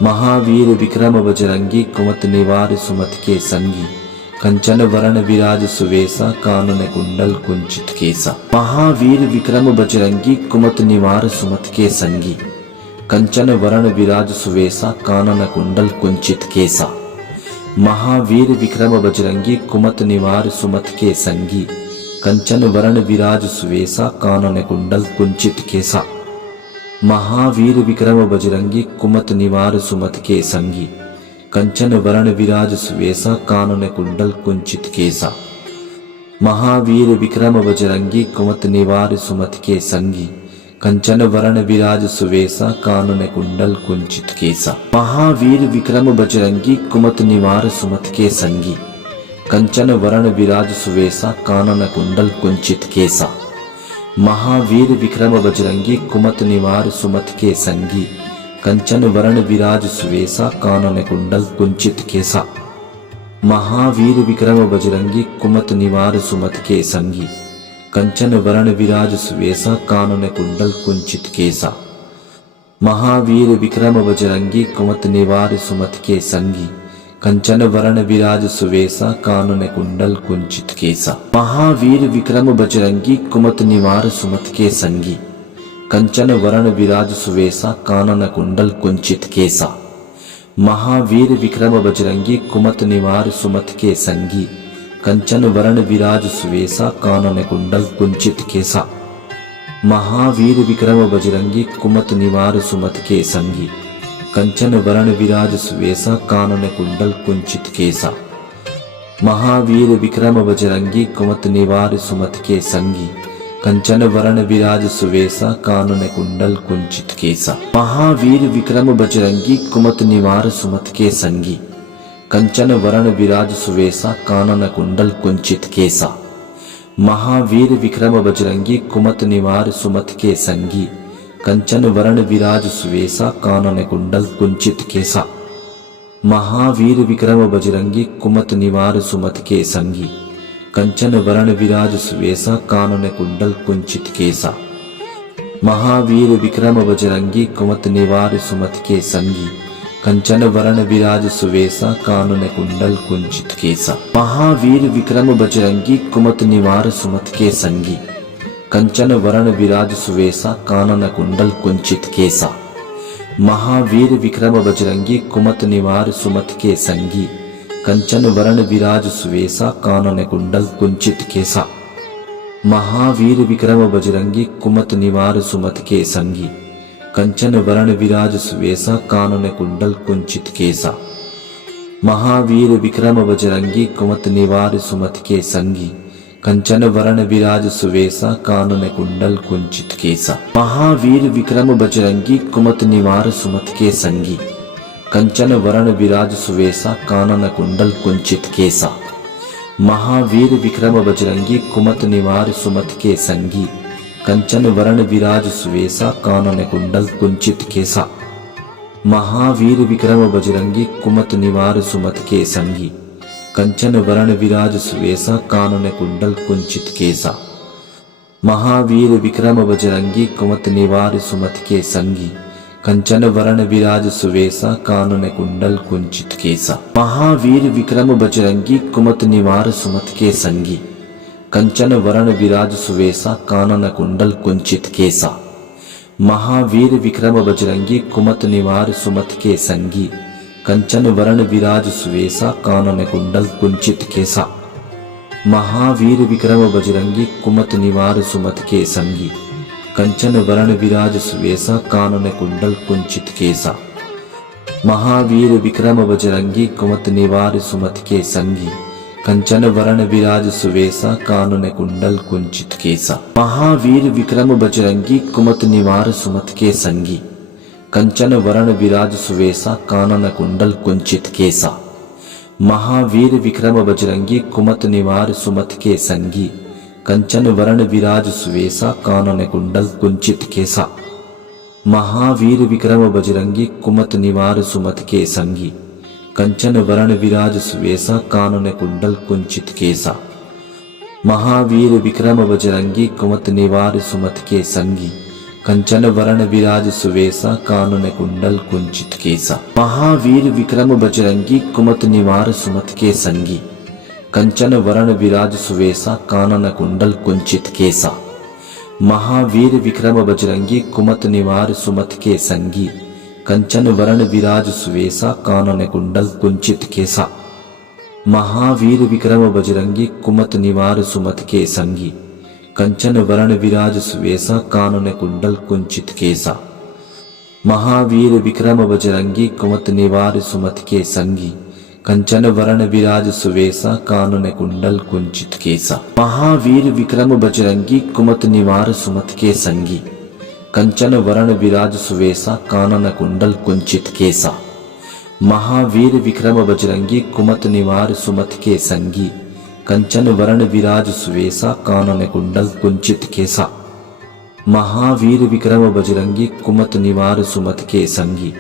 महावीर विक्रम बजरंगी कुमत निवार सुमत के संगी, कंचन वरण विराज सुवेसा कानन कुंडल कुंचित केसा। महावीर विक्रम बजरंगी कुमत निवार सुमत के संगी, कंचन वरण विराज सुवेसा कानन कुंडल कुंचित केसा। महावीर विक्रम बजरंगी कुमत निवार सुमत के संगी, कंचन वरण विराज सुवेसा कानन कुंडल कुंचित केसा। महावीर विक्रम बजरंगी कुमत निवार सुमत के संगी, कंचन वरण विराज सुवेसा कानन कुंडल कुंचित केसा। महावीर विक्रम बजरंगी कुमत निवार सुमत के संगी, कंचन वरण विराज सुवेसा कानन कुंडल कुंचित केसा। महावीर विक्रम बजरंगी कुमत निवार सुमत के संगी, कंचन वरण विराज सुवेसा कानन कुंडल कुंचित केसा। महावीर विक्रम बजरंगी कुमत निवार सुमत के संगी, कंचन वरण विराज सुवेसा कानन कुंडल कुंचित केसा। महावीर विक्रम बजरंगी कुमत निवार सुमत के संगी, कंचन वरण विराज सुवेसा कानन कुंडल कुंचित केसा। महावीर विक्रम बजरंगी कुमत निवार सुमत के संगी, कंचन वरण विराज सुवेसा कानन कुंडल कुंचित केसा। महावीर विक्रम बजरंगी कुमत निवार सुमत के संगी, कंचन वरण विराज सुवेसा कानन कुंडल कुंचित केसा। महावीर विक्रम बजरंगी कुमत निवार सुमत के संगी, कंचन वरण विराज सुवेसा कानन कुंडल कुंचित केसा। महावीर विक्रम बजरंगी कुमत निवार सुमत के संगी, कंचन वरण विराज सुवेसा कानन कुंडल कुंचित केसा। महावीर विक्रम बजरंगी कुमत निवार सुमत के संगी, कंचन वरण विराज सुवेसा कानन कुंडल कुंचित केसा। महावीर विक्रम बजरंगी कुमत निवार सुमत के संगी, कंचन वरण विराज सुवेसा कानन कुंडल कुंचित केसा। महावीर विक्रम बजरंगी कुमत निवार सुमत के संगी, कंचन वरण विराज सुवेसा कानन कुंडल कुंचित केसा। महावीर विक्रम बजरंगी कुमत निवार सुमत के संगी, कंचन वरण विराज सुवेसा कानन कुंडल कुंचित केसा। महावीर विक्रम बजरंगी कुमत निवार सुमत के संगी, कंचन वरण विराज सुवेसा कानन कुंडल कुंचित केसा। महावीर विक्रम बजरंगी कुमत निवार सुमत के संगी, कंचन वरण विराज सुवेसा कानन कुंडल कुंचित केसा। महावीर विक्रम बजरंगी कुमत निवार सुमत के संगी, कंचन वरण विराज सुवेसा कानन कुंडल कुंचित केसा। महावीर विक्रम बजरंगी कुमत निवार सुमत के संगी, कंचन वरण विराज सुवेसा कानन कुंडल कुंचित केसा। महावीर विक्रम बजरंगी कुमत निवार सुमत के संगी, कंचन वरण विराज सुवेसा कानन कुंडल कुंचित केसा। महावीर विक्रम बजरंगी कुमत निवार सुमत के संगी, कंचन वरण विराज सुवेसा कानन कुंडल कुंचित केसा। महावीर विक्रम बजरंगी कुमत निवार सुमत के संगी, कंचन वरण विराज सुवेसा कानन कुंडल कुंचित केसा। महावीर विक्रम बजरंगी कुमत निवार सुमत के संगी, कंचन वरण विराज सुवेसा कानन कुंडल कुंचित केसा। महावीर विक्रम बजरंगी कुमत निवार सुमत के संगी, कंचन वरण विराज सुवेसा कानन कुंडल कुंचित केसा। महावीर विक्रम बजरंगी कुमत निवार सुमत के संगी, कंचन वरण विराज सुवेसा कानन कुंडल कुंचित केसा। महावीर विक्रम बजरंगी कुमत निवार सुमत के संगी, कंचन वरण विराज सुवेसा कानन कुंडल कुंचित केसा। महावीर विक्रम बजरंगी कुमत निवार सुमत के संगी, कंचन वरण विराज सुवेसा कानन कुंडल कुंचित केसा। महावीर विक्रम बजरंगी कुमत निवार सुमत के संगी, कंचन वरण विराज सुवेसा कानन कुंडल कुंचित केसा। महावीर विक्रम बजरंगी कुमत निवार सुमत के संगी, कंचन वरण विराज सुवेसा कानन कुंडल कुंचित केसा। महावीर विक्रम बजरंगी कुमत निवार सुमत के संगी, कंचन वरण विराज सुवेसा कानन कुंडल कुंचित केसा। महावीर विक्रम बजरंगी कुमत निवार सुमत के संगी, कंचन वरण विराज सुवेसा कानन कुंडल कुंचित केसा। महावीर विक्रम बजरंगी कुमत निवार सुमत के संगी, कंचन वरण विराज सुवेसा कानन कुंडल कुंचित केसा। महावीर विक्रम बजरंगी कुमत निवार सुमत के संगी, कंचन वरण विराज सुवेसा कानन कुंडल कुंचित केसा। महावीर विक्रम बजरंगी कुमत निवार सुमत के संगी, कंचन वरण विराज सुवेसा कानन कुंडल कुंचित केसा। महावीर विक्रम बजरंगी कुमत निवार सुमत के संगी, कंचन वरण विराज सुवेसा कानन कुंडल कुंचित केसा। महावीर विक्रम बजरंगी कुमत निवार सुमत के संगी, कंचन वरण विराज सुवेसा कानन कुंडल कुंचित केसा। महावीर विक्रम बजरंगी कुमत निवार सुमत के संगी, कंचन वरण विराज सुवेसा कानन कुंडल कुंचित केसा। महावीर विक्रम बजरंगी कुमत निवार सुमत के संगी, कंचन वरण विराज सुवेसा कानन कुंडल कुंचित केसा। महावीर विक्रम बजरंगी कुमत निवार सुमत के संगी,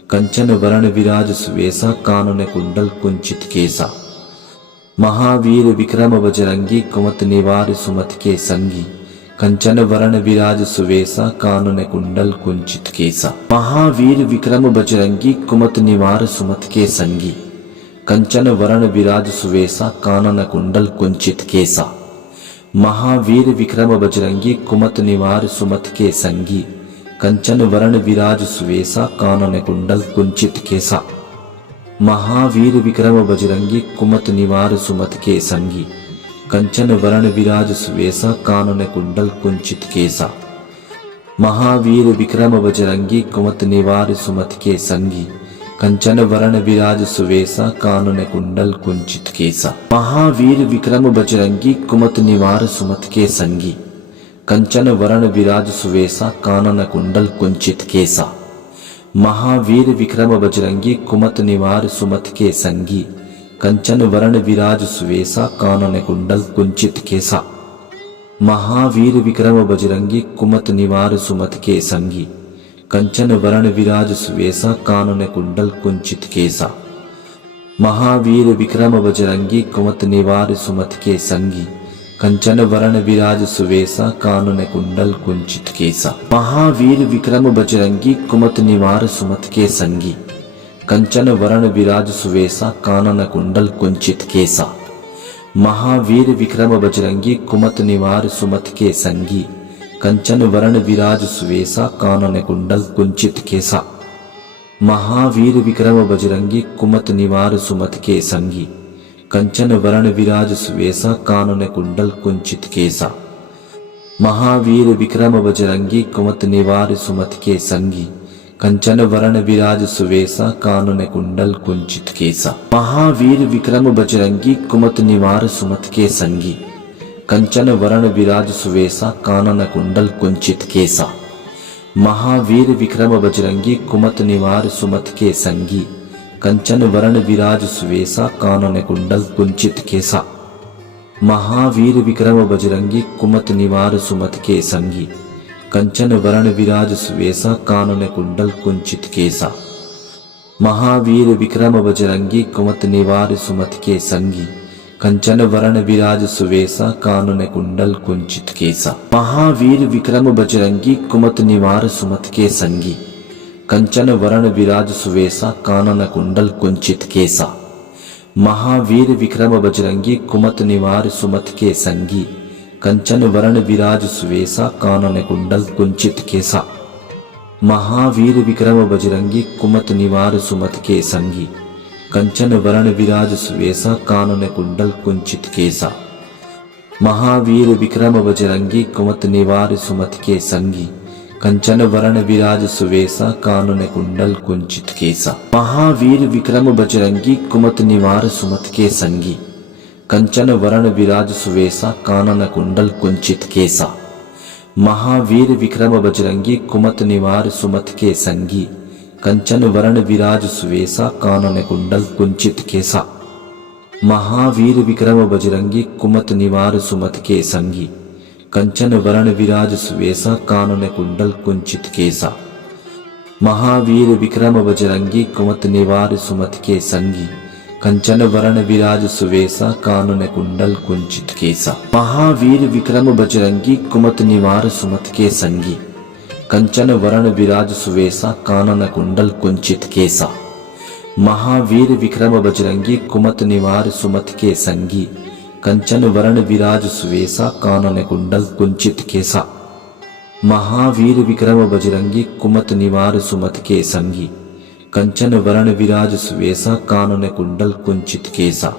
कंचन वरण विराज सुवेसा कानन कुंडल कुंचित केसा। महावीर विक्रम बजरंगी कुमत निवार सुमत के संगी, कंचन वरण विराज सुवेसा कानन कुंडल कुंचित केसा। महावीर विक्रम बजरंगी कुमत निवार सुमत के संगी, कंचन वरण विराज सुवेसा कानन कुंडल कुंचित केसा। महावीर विक्रम बजरंगी कुमत निवार सुमत के संगी, कंचन वरण विराज सुवेसा कानन कुंडल कुंचित केसा। महावीर विक्रम बजरंगी कुमत निवार सुमत के संगी, कंचन वरण विराज सुवेसा कानन कुंडल कुंचित केसा। महावीर विक्रम बजरंगी कुमत निवार सुमत के संगी, कंचन वरण विराज सुवेसा कानन कुंडल कुंचित केसा। महावीर विक्रम बजरंगी कुमत निवार सुमत के संगी, कंचन वरण विराज सुवेसा कानन कुंडल कुंचित केसा। महावीर विक्रम बजरंगी कुमत निवार सुमत के संगी, कंचन वरण विराज सुवेसा कानन कुंडल कुंचित केसा। महावीर विक्रम बजरंगी कुमत निवार सुमत के संगी, कंचन वरण विराज सुवेसा कानन कुंडल कुंचित केसा। महावीर विक्रम बजरंगी कुमत निवार सुमत के संगी, कंचन वरण विराज सुवेसा कानन कुंडल कुंचित केसा। महावीर विक्रम बजरंगी कुमत निवार सुमत के संगी, कंचन वरण विराज सुवेसा कानन कुंडल कुंचित केसा। महावीर विक्रम बजरंगी कुमत निवार सुमत के संगी, कंचन वरण विराज सुवेसा कानन कुंडल कुंचित केसा। महावीर विक्रम बजरंगी कुमत निवार सुमत के संगी, कंचन वरण विराज सुवेसा कानन कुंडल कुंचित केसा। महावीर विक्रम बजरंगी कुमत निवार सुमत के संगी, कंचन वरण विराज सुवेसा कानन कुंडल कुंचित केसा। महावीर विक्रम बजरंगी कुमत निवार सुमत के संगी, कंचन वरण विराज सुवेसा कानन कुंडल कुंचित केसा। महावीर विक्रम बजरंगी कुमत निवार सुमत के संगी, कंचन वरण विराज सुवेसा कानन कुंडल कुंचित केसा। महावीर विक्रम बजरंगी कुमत निवार सुमत के संगी, कंचन वरण विराज सुवेसा कानन कुंडल कुंचित केसा। महावीर विक्रम बजरंगी कुमत निवार सुमत के संगी कंचन वरण विराज सुवेसा कानन कुंडल कुंचित केसा। महावीर विक्रम बजरंगी कुमत निवार सुमत के संगी कंचन वरण विराज सुवेसा कानन कुंडल कुंचित केसा। महावीर विक्रम बजरंगी कुमत निवार सुमत के संगी कंचन वरण विराज सुवेसा कानन कुंडल कुंचित केसा। महावीर विक्रम बजरंगी कुमत निवार सुमत के संगी कंचन वरण विराज सुवेसा कानन कुंडल कुंचित केसा। महावीर विक्रम बजरंगी कुमत निवार सुमत के संगी कंचन वरण विराज सुवेसा कानन कुंडल कुंचित केसा। महावीर विक्रम बजरंगी कुमत निवार सुमत के संगी कंचन वरण विराज सुवेसा कानन कुंडल कुंचित केसा। महावीर विक्रम बजरंगी कुमत निवार सुमत के संगी कंचन वरण विराज सुवेसा कानन कुंडल कुंचित केसा। महावीर विक्रम बजरंगी कुमत निवार सुमत के संगी कंचन वरण विराज सुवेसा कानन कुंडल कुंचित केसा। महावीर विक्रम बजरंगी कुमत निवार सुमत के संगी कंचन वरण विराज सुवेसा कानन कुंडल कुंचित केसा। महावीर विक्रम बजरंगी कुमत निवार सुमत के संगी कंचन वरण विराज सुवेसा कानन कुंडल कुंचित केसा। महावीर विक्रम बजरंगी कुमत निवार सुमत के संगी कंचन वरण विराज सुवेसा कानन कुंडल कुंचित केसा। महावीर विक्रम बजरंगी कुमत निवार सुमत के संगी कंचन वरण विराज सुवेसा कानन कुंडल कुंचित केसा।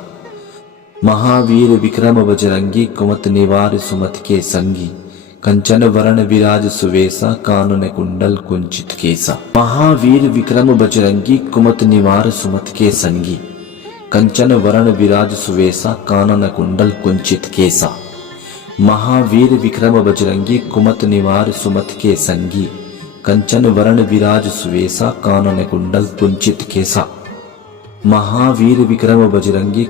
महावीर विक्रम बजरंगी कुमत निवार सुमत के संगी कंचन वरण विराज सुवेसा कानन कुंडल कुंचित केसा। महावीर विक्रम बजरंगी कुमत निवार सुमत के संगी कंचन वरण विराज सुवेसा कानन कुंडल कुंचित केसा। महावीर विक्रम बजरंगी कुमत निवार सुमत के संगी कंचन वरण विराज सुवेसा कानन कुंडल कुंचित केसा। महावीर विक्रम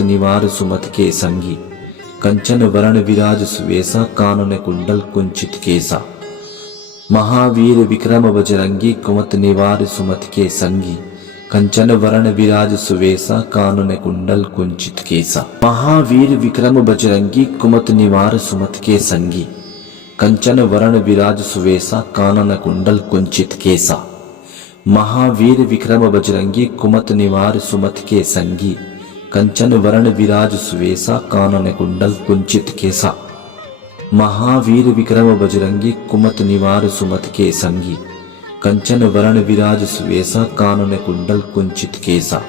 बजरंगी कुमत निवार सुमत के संगी कंचन वरण विराज सुवेसा कानन कुंडल कुंचित केसा। महावीर विक्रम बजरंगी कुमत निवार सुमत के संगी कंचन वरण विराज सुवेसा कानन कुंडल कुंचित केसा। महावीर विक्रम बजरंगी कुमत निवार सुमत के संगी कंचन वरण विराज सुवेसा कानन कुंडल कुंचित केसा। महावीर विक्रम बजरंगी कुमत निवार सुमत के संगी कंचन वरण विराज सुवेसा कानन कुंडल कुंचित केसा। महावीर विक्रम बजरंगी कुमत निवार सुमत के संगी कंचन वरण विराज सुवेसा कानन कुंडल कुंचित केसा। महावीर विक्रम बजरंगी कुमत निवार सुमत के संगी कंचन वरण विराज सुवेसा कानन कुंडल कुंचित केसा।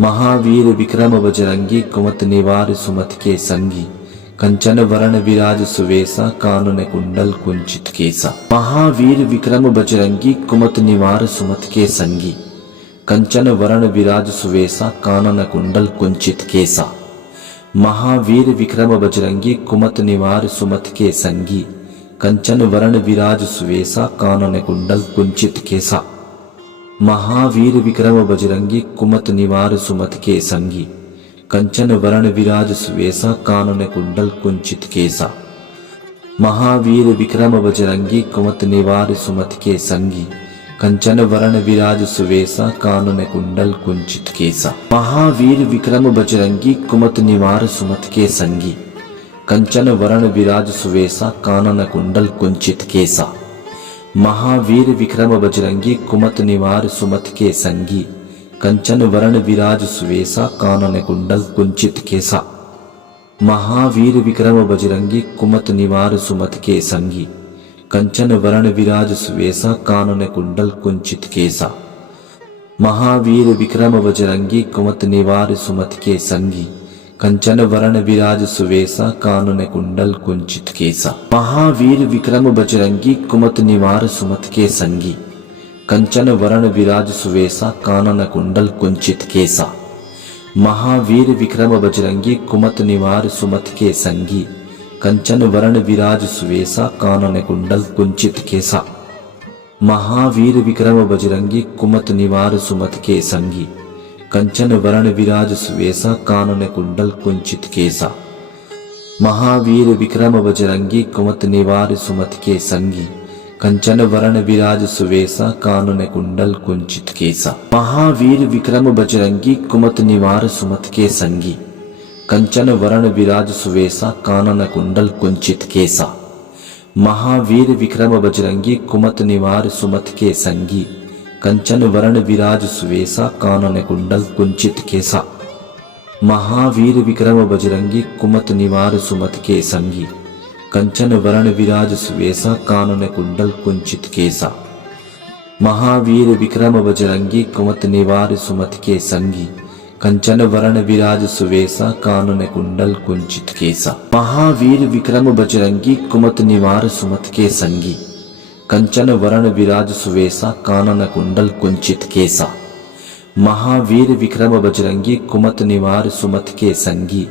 महावीर विक्रम बजरंगी कुमत निवार सुमत के संगी कंचन वरण विराज सुवेसा कानन कुंडल कुंचित केसा। महावीर विक्रम बजरंगी कुमत निवार सुमत के संगी कंचन वरण विराज सुवेसा कानन कुंडल कुंचित केसा। महावीर विक्रम बजरंगी कुमत निवार सुमत के संगी कंचन वरण विराज सुवेसा कानन कुंडल कुंचित केसा। महावीर विक्रम बजरंगी कुमत निवार सुमत के संगी कंचन वरण विराज सुवेसा कानन कुंडल कुंचित केसा। महावीर विक्रम बजरंगी कुमत निवार सुमत के संगी कंचन वरण विराज सुवेसा कानन कुंडल कुंचित केसा। महावीर विक्रम बजरंगी कुमत निवार सुमत के संगी कंचन वरण विराज सुवेसा कानन कुंडल कुंचित केसा। महावीर विक्रम बजरंगी कुमत निवार सुमत के संगी कंचन वरण विराज सुवेसा कानन कुंडल कुंचित केसा। महावीर विक्रम बजरंगी कुमत निवार सुमत के संगी कंचन वरण विराज सुवेसा कानन कुंडल कुंचित केसा। महावीर विक्रम बजरंगी कुमत निवार सुमत के संगी कंचन वरण विराज सुवेसा कानन कुंडल कुंचित केसा। महावीर विक्रम बजरंगी कुमत निवार सुमत के संगी कंचन वरण विराज सुवेसा कानन कुंडल कुंचित केसा। महावीर विक्रम बजरंगी कुमत निवार सुमत के संगी कंचन वरण विराज सुवेसा कानन कुंडल कुंचित केसा। महावीर विक्रम बजरंगी कुमत निवार सुमत के संगी कंचन वरण विराज सुवेसा कानन कुंडल कुंचित केसा। महावीर विक्रम बजरंगी कुमत निवार सुमत के संगी, कंचन वरण विराज सुवेसा कानन कुंडल कुंचित केसा। महावीर विक्रम बजरंगी कुमत निवार सुमत के संगी, कंचन वरण विराज सुवेसा कानन कुंडल कुंचित केसा। महावीर विक्रम बजरंगी कुमत निवार सुमत के संगी, कंचन वरण विराज सुवेसा कानन कुंडल कुंचित केसा। महावीर विक्रम बजरंगी कुमत निवार सुमत के संगी, कंचन वरण विराज सुवेसा कानन कुंडल कुंचित केसा। महावीर विक्रम बजरंगी कुमत निवार सुमत के संगी, कंचन वरण विराज सुवेसा कानन कुंडल कुंचित केसा। महावीर विक्रम बजरंगी कुमत निवार सुमत के संगी,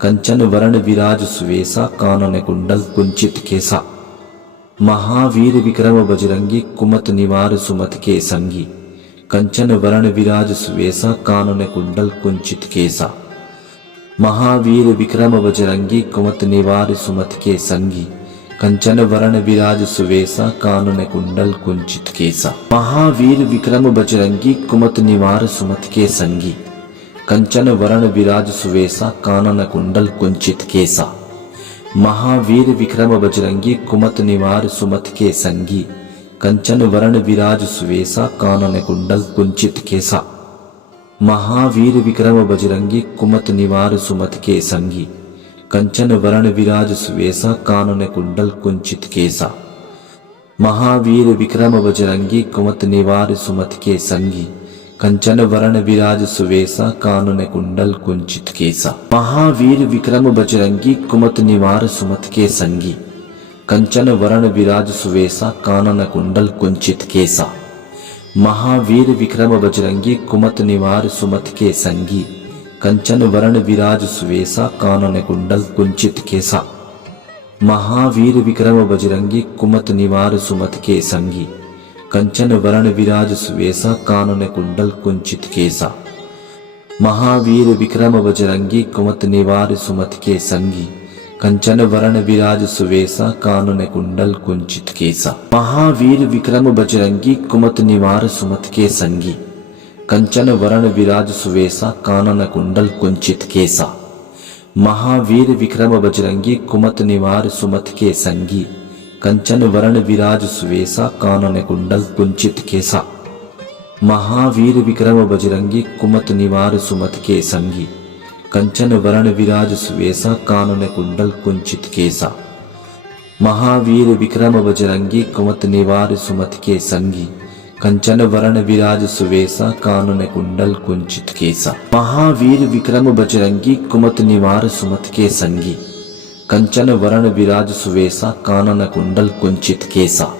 कंचन वरण विराज सुवेसा कानन कुंडल कुंचित केसा। महावीर विक्रम बजरंगी कुमत निवार सुमत के संगी, कंचन वरण विराज सुवेसा कानन कुंडल कुंचित केसा। महावीर विक्रम बजरंगी कुमत निवार सुमत के संगी, कंचन वरण विराज सुवेसा कानन कुंडल कुंचित केसा। महावीर विक्रम बजरंगी कुमत निवार सुमत के संगी, कंचन वरण विराज सुवेसा कानन कुंडल कुंचित केसा। महावीर विक्रम बजरंगी कुमत निवार सुमत के संगी, कंचन वरण विराज सुवेसा कानन कुंडल कुंचित केसा। महावीर विक्रम बजरंगी कुमत निवार सुमत के संगी, कंचन वरण विराज सुवेसा कानन कुंडल कुंचित केसा। महावीर विक्रम बजरंगी कुमत निवार सुमत के संगी, कंचन वरण विराज सुवेसा कानन कुंडल कुंचित केसा। महावीर विक्रम बजरंगी कुमत निवार सुमत के संगी, कंचन वरण विराज सुवेसा कानन कुंडल कुंचित केसा। महावीर विक्रम बजरंगी कुमत निवार सुमत के संगी, कंचन वरण विराज सुवेसा कानन कुंडल कुंचित केसा। महावीर विक्रम बजरंगी कुमत निवार सुमत के संगी, कंचन वरण विराज सुवेसा कानन कुंडल कुंचित केसा। महावीर विक्रम बजरंगी कुमत निवार सुमत के संगी, कंचन वरण विराज सुवेसा कानन कुंडल कुंचित केसा। महावीर विक्रम बजरंगी कुमत निवार सुमत के संगी, कंचन वरण विराज सुवेसा कानन कुंडल कुंचित केसा। महावीर विक्रम बजरंगी कुमत निवार सुमत के संगी, कंचन वरण विराज सुवेसा कानन कुंडल कुंचित केसा। महावीर विक्रम बजरंगी कुमत निवार सुमत के संगी, कंचन वरण विराज सुवेसा कानन कुंडल कुंचित केसा। महावीर विक्रम बजरंगी कुमत निवार सुमत के संगी, कंचन वरण विराज सुवेसा कानन कुंडल कुंचित केसा। महावीर विक्रम बजरंगी कुमत निवार सुमत के संगी, कंचन वरण विराज सुवेसा कानन कुंडल कुंचित केसा। महावीर विक्रम बजरंगी कुमत निवार सुमत के संगी, कंचन वरण विराज सुवेसा कानन कुंडल कुंचित केसा।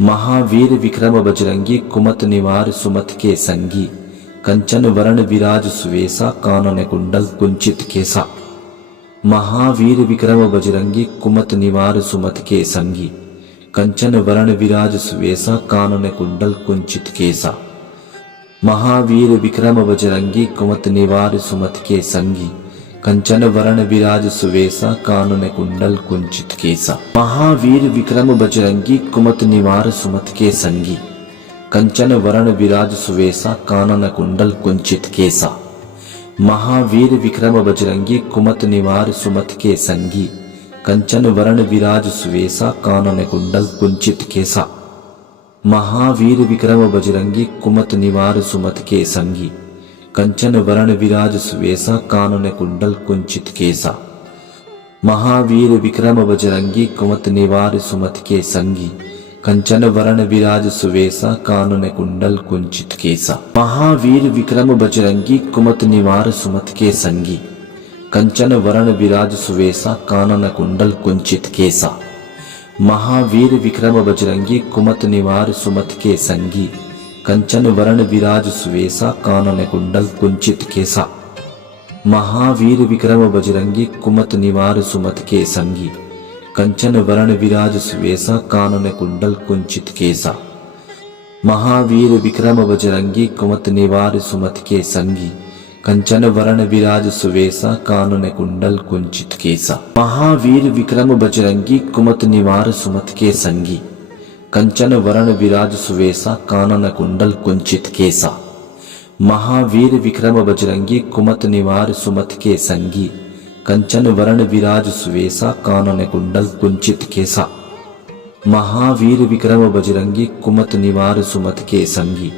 महावीर विक्रम बजरंगी कुमत निवार सुमत के संगी, कंचन वरण विराज सुवेसा कानन कुंडल कुंचित केसा। महावीर विक्रम बजरंगी कुमत निवार सुमत के संगी, कंचन वरण विराज सुवेसा कानन कुंडल कुंचित केसा। महावीर विक्रम बजरंगी कुमत निवार सुमत के संगी, कंचन वरण विराज सुवेसा कानन कुंडल कुंचित केसा। महावीर विक्रम बजरंगी कुमत निवार सुमत के संगी, कंचन वरण विराज सुवेसा कानन कुंडल कुंचित केसा। महावीर विक्रम बजरंगी कुमत निवार सुमत के संगी, कंचन वरण विराज सुवेसा कानन कुंडल कुंचित केसा। महावीर विक्रम बजरंगी कुमत निवार सुमत के संगी, कंचन वरण विराज सुवेसा कानन कुंडल कुंचित केसा। महावीर विक्रम बजरंगी कुमत निवार सुमत के संगी, कंचन वरण विराज सुवेसा कानन कुंडल कुंचित केसा। महावीर विक्रम बजरंगी कुमत निवार सुमत के संगी, कंचन वरण विराज सुवेसा कानन कुंडल कुंचित केसा। महावीर विक्रम बजरंगी कुमत निवार सुमत के संगी, कंचन वरण विराज सुवेसा कानन कुंडल कुंचित केसा। महावीर विक्रम बजरंगी कुमत निवार सुमत के संगी, कंचन वरण विराज सुवेसा कानन कुंडल कुंचित केसा। महावीर विक्रम बजरंगी कुमत निवार सुमत के संगी, कंचन वरण विराज सुवेसा कानन कुंडल कुंचित केसा। महावीर विक्रम बजरंगी कुमत निवार सुमत के संगी। कंचन वरण विराज सुवेसा कानन कुंडल कुंचित केसा। महावीर विक्रम बजरंगी कुमत निवार सुमत के संगी।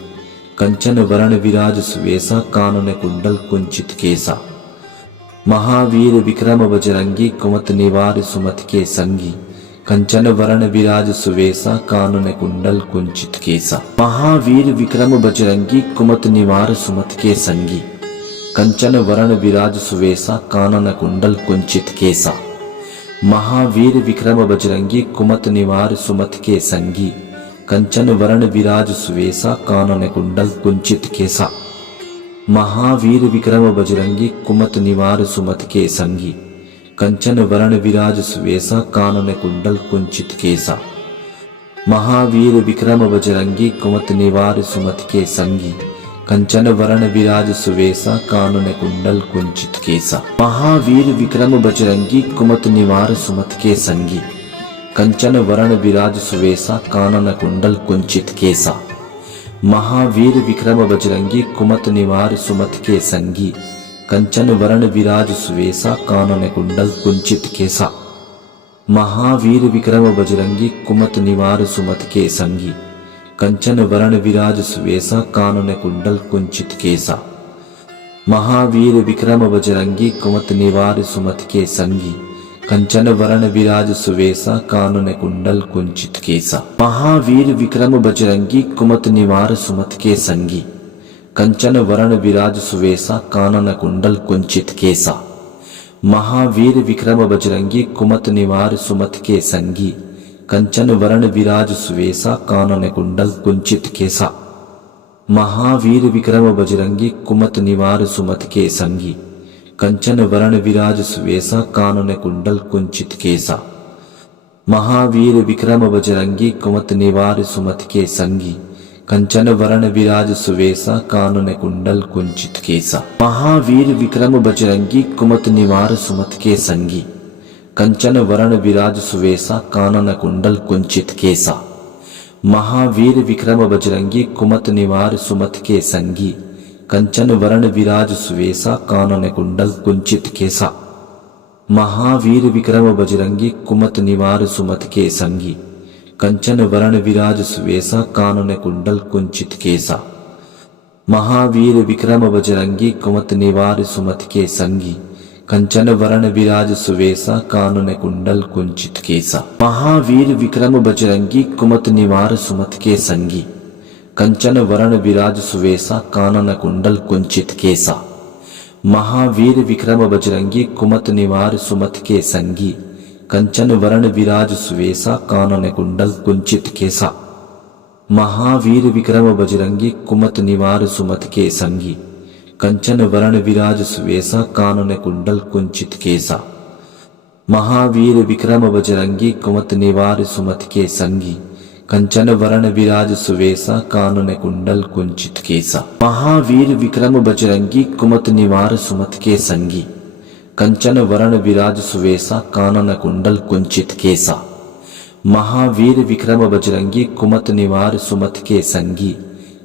कंचन वरण विराज सुवेसा कानन कुंडल कुंचित केसा। महावीर विक्रम बजरंगी कुमत निवार सुमत के संगी। कंचन वरण विराज सुवेसा कानन कुंडल कुंचित केसा। महावीर विक्रम बजरंगी कुमत निवार सुमत के संगी। कंचन वरण विराज सुवेसा कानन कुंडल कुंचित केसा। महावीर विक्रम बजरंगी कुमत निवार सुमत के संगी। कंचन वरण विराज सुवेसा कानन कुंडल कुंचित केसा। महावीर विक्रम बजरंगी कुमत निवार सुमत के संगी। कंचन वरण विराज सुवेसा कानन कुंडल कुंचित केसा। महावीर विक्रम बजरंगी कुमत निवार सुमत के संगी। कंचन वरण विराज सुवेसा कानन कुंडल कुंचित केसा। महावीर विक्रम बजरंगी कुमत निवार सुमत के संगी। कंचन वरण विराज सुवेसा कानन कुंडल कुंचित केसा। महावीर विक्रम बजरंगी कुमत निवार सुमत के संगी। कंचन वरण विराज सुवेसा कानन कुंडल कुंचित केसा। महावीर विक्रम बजरंगी कुमत निवार सुमत के संगी। कंचन वरण विराज सुवेसा कानन कुंडल कुंचित केसा। महावीर विक्रम बजरंगी कुमत निवार सुमत के संगी। कंचन वरण विराज सुवेसा कानन कुंडल कुंचित केसा। महावीर विक्रम बजरंगी कुमत निवार सुमत के संगी। कंचन वरण विराज सुवेसा कानन कुंडल कुंचित केसा। महावीर विक्रम बजरंगी कुमत निवार सुमत के संगी। कंचन वरण विराज सुवेसा कानन कुंडल कुंचित केसा। महावीर विक्रम बजरंगी कुमत निवार सुमत के संगी। कंचन वरण विराज सुवेसा कानन कुंडल कुंचित केसा। महावीर विक्रम बजरंगी कुमत निवार सुमत के संगी। कंचन वरण विराज सुवेसा कानन कुंडल कुंचित केसा। महावीर विक्रम बजरंगी कुमत निवार सुमत के संगी। कंचन वरण विराज सुवेसा कानन कुंडल कुंचित केसा। महावीर विक्रम बजरंगी कुमत निवार सुमत के संगी। कंचन वरण विराज सुवेसा कानन कुंडल कुंचित केसा। महावीर विक्रम बजरंगी कुमत निवार सुमत के संगी। कंचन वरण विराज सुवेसा कानन कुंडल कुंचित केसा। महावीर विक्रम बजरंगी कुमत निवार सुमत के संगी। कंचन वरण विराज सुवेसा कानन कुंडल कुंचित केसा। महावीर विक्रम बजरंगी कुमत निवार सुमत के संगी। कंचन वरण विराज सुवेसा कानन कुंडल कुंचित केसा। महावीर विक्रम बजरंगी कुमत निवार सुमत के संगी। कंचन वरण विराज सुवेसा कानन कुंडल कुंचित केसा। महावीर विक्रम बजरंगी कुमत निवार सुमत के संगी। कंचन वरण विराज सुवेसा कानन कुंडल कुंचित केसा। महावीर विक्रम बजरंगी कुमत निवार सुमत के संगी। कंचन वरण विराज सुवेसा कानन कुंडल कुंचित केसा। महावीर विक्रम बजरंगी कुमत निवार सुमत के संगी। कंचन वरण विराज सुवेसा कानन कुंडल कुंचित केसा। महावीर विक्रम बजरंगी कुमत निवार सुमत के संगी।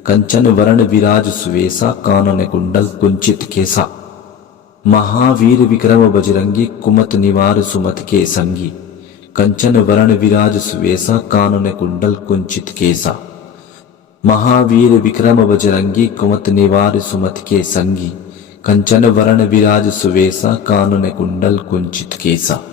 कंचन वरण विराज सुवेसा कानन कुंडल कुंचित केसा। महावीर विक्रम बजरंगी कुमत निवार सुमत के संगी। कंचन वरण विराज सुवेसा कानन कुंडल कुंचित केसा। महावीर विक्रम बजरंगी कुमत निवार सुमत के संगी। कंचन वरण विराज सुवेसा कानन कुंडल कुंचित केसा।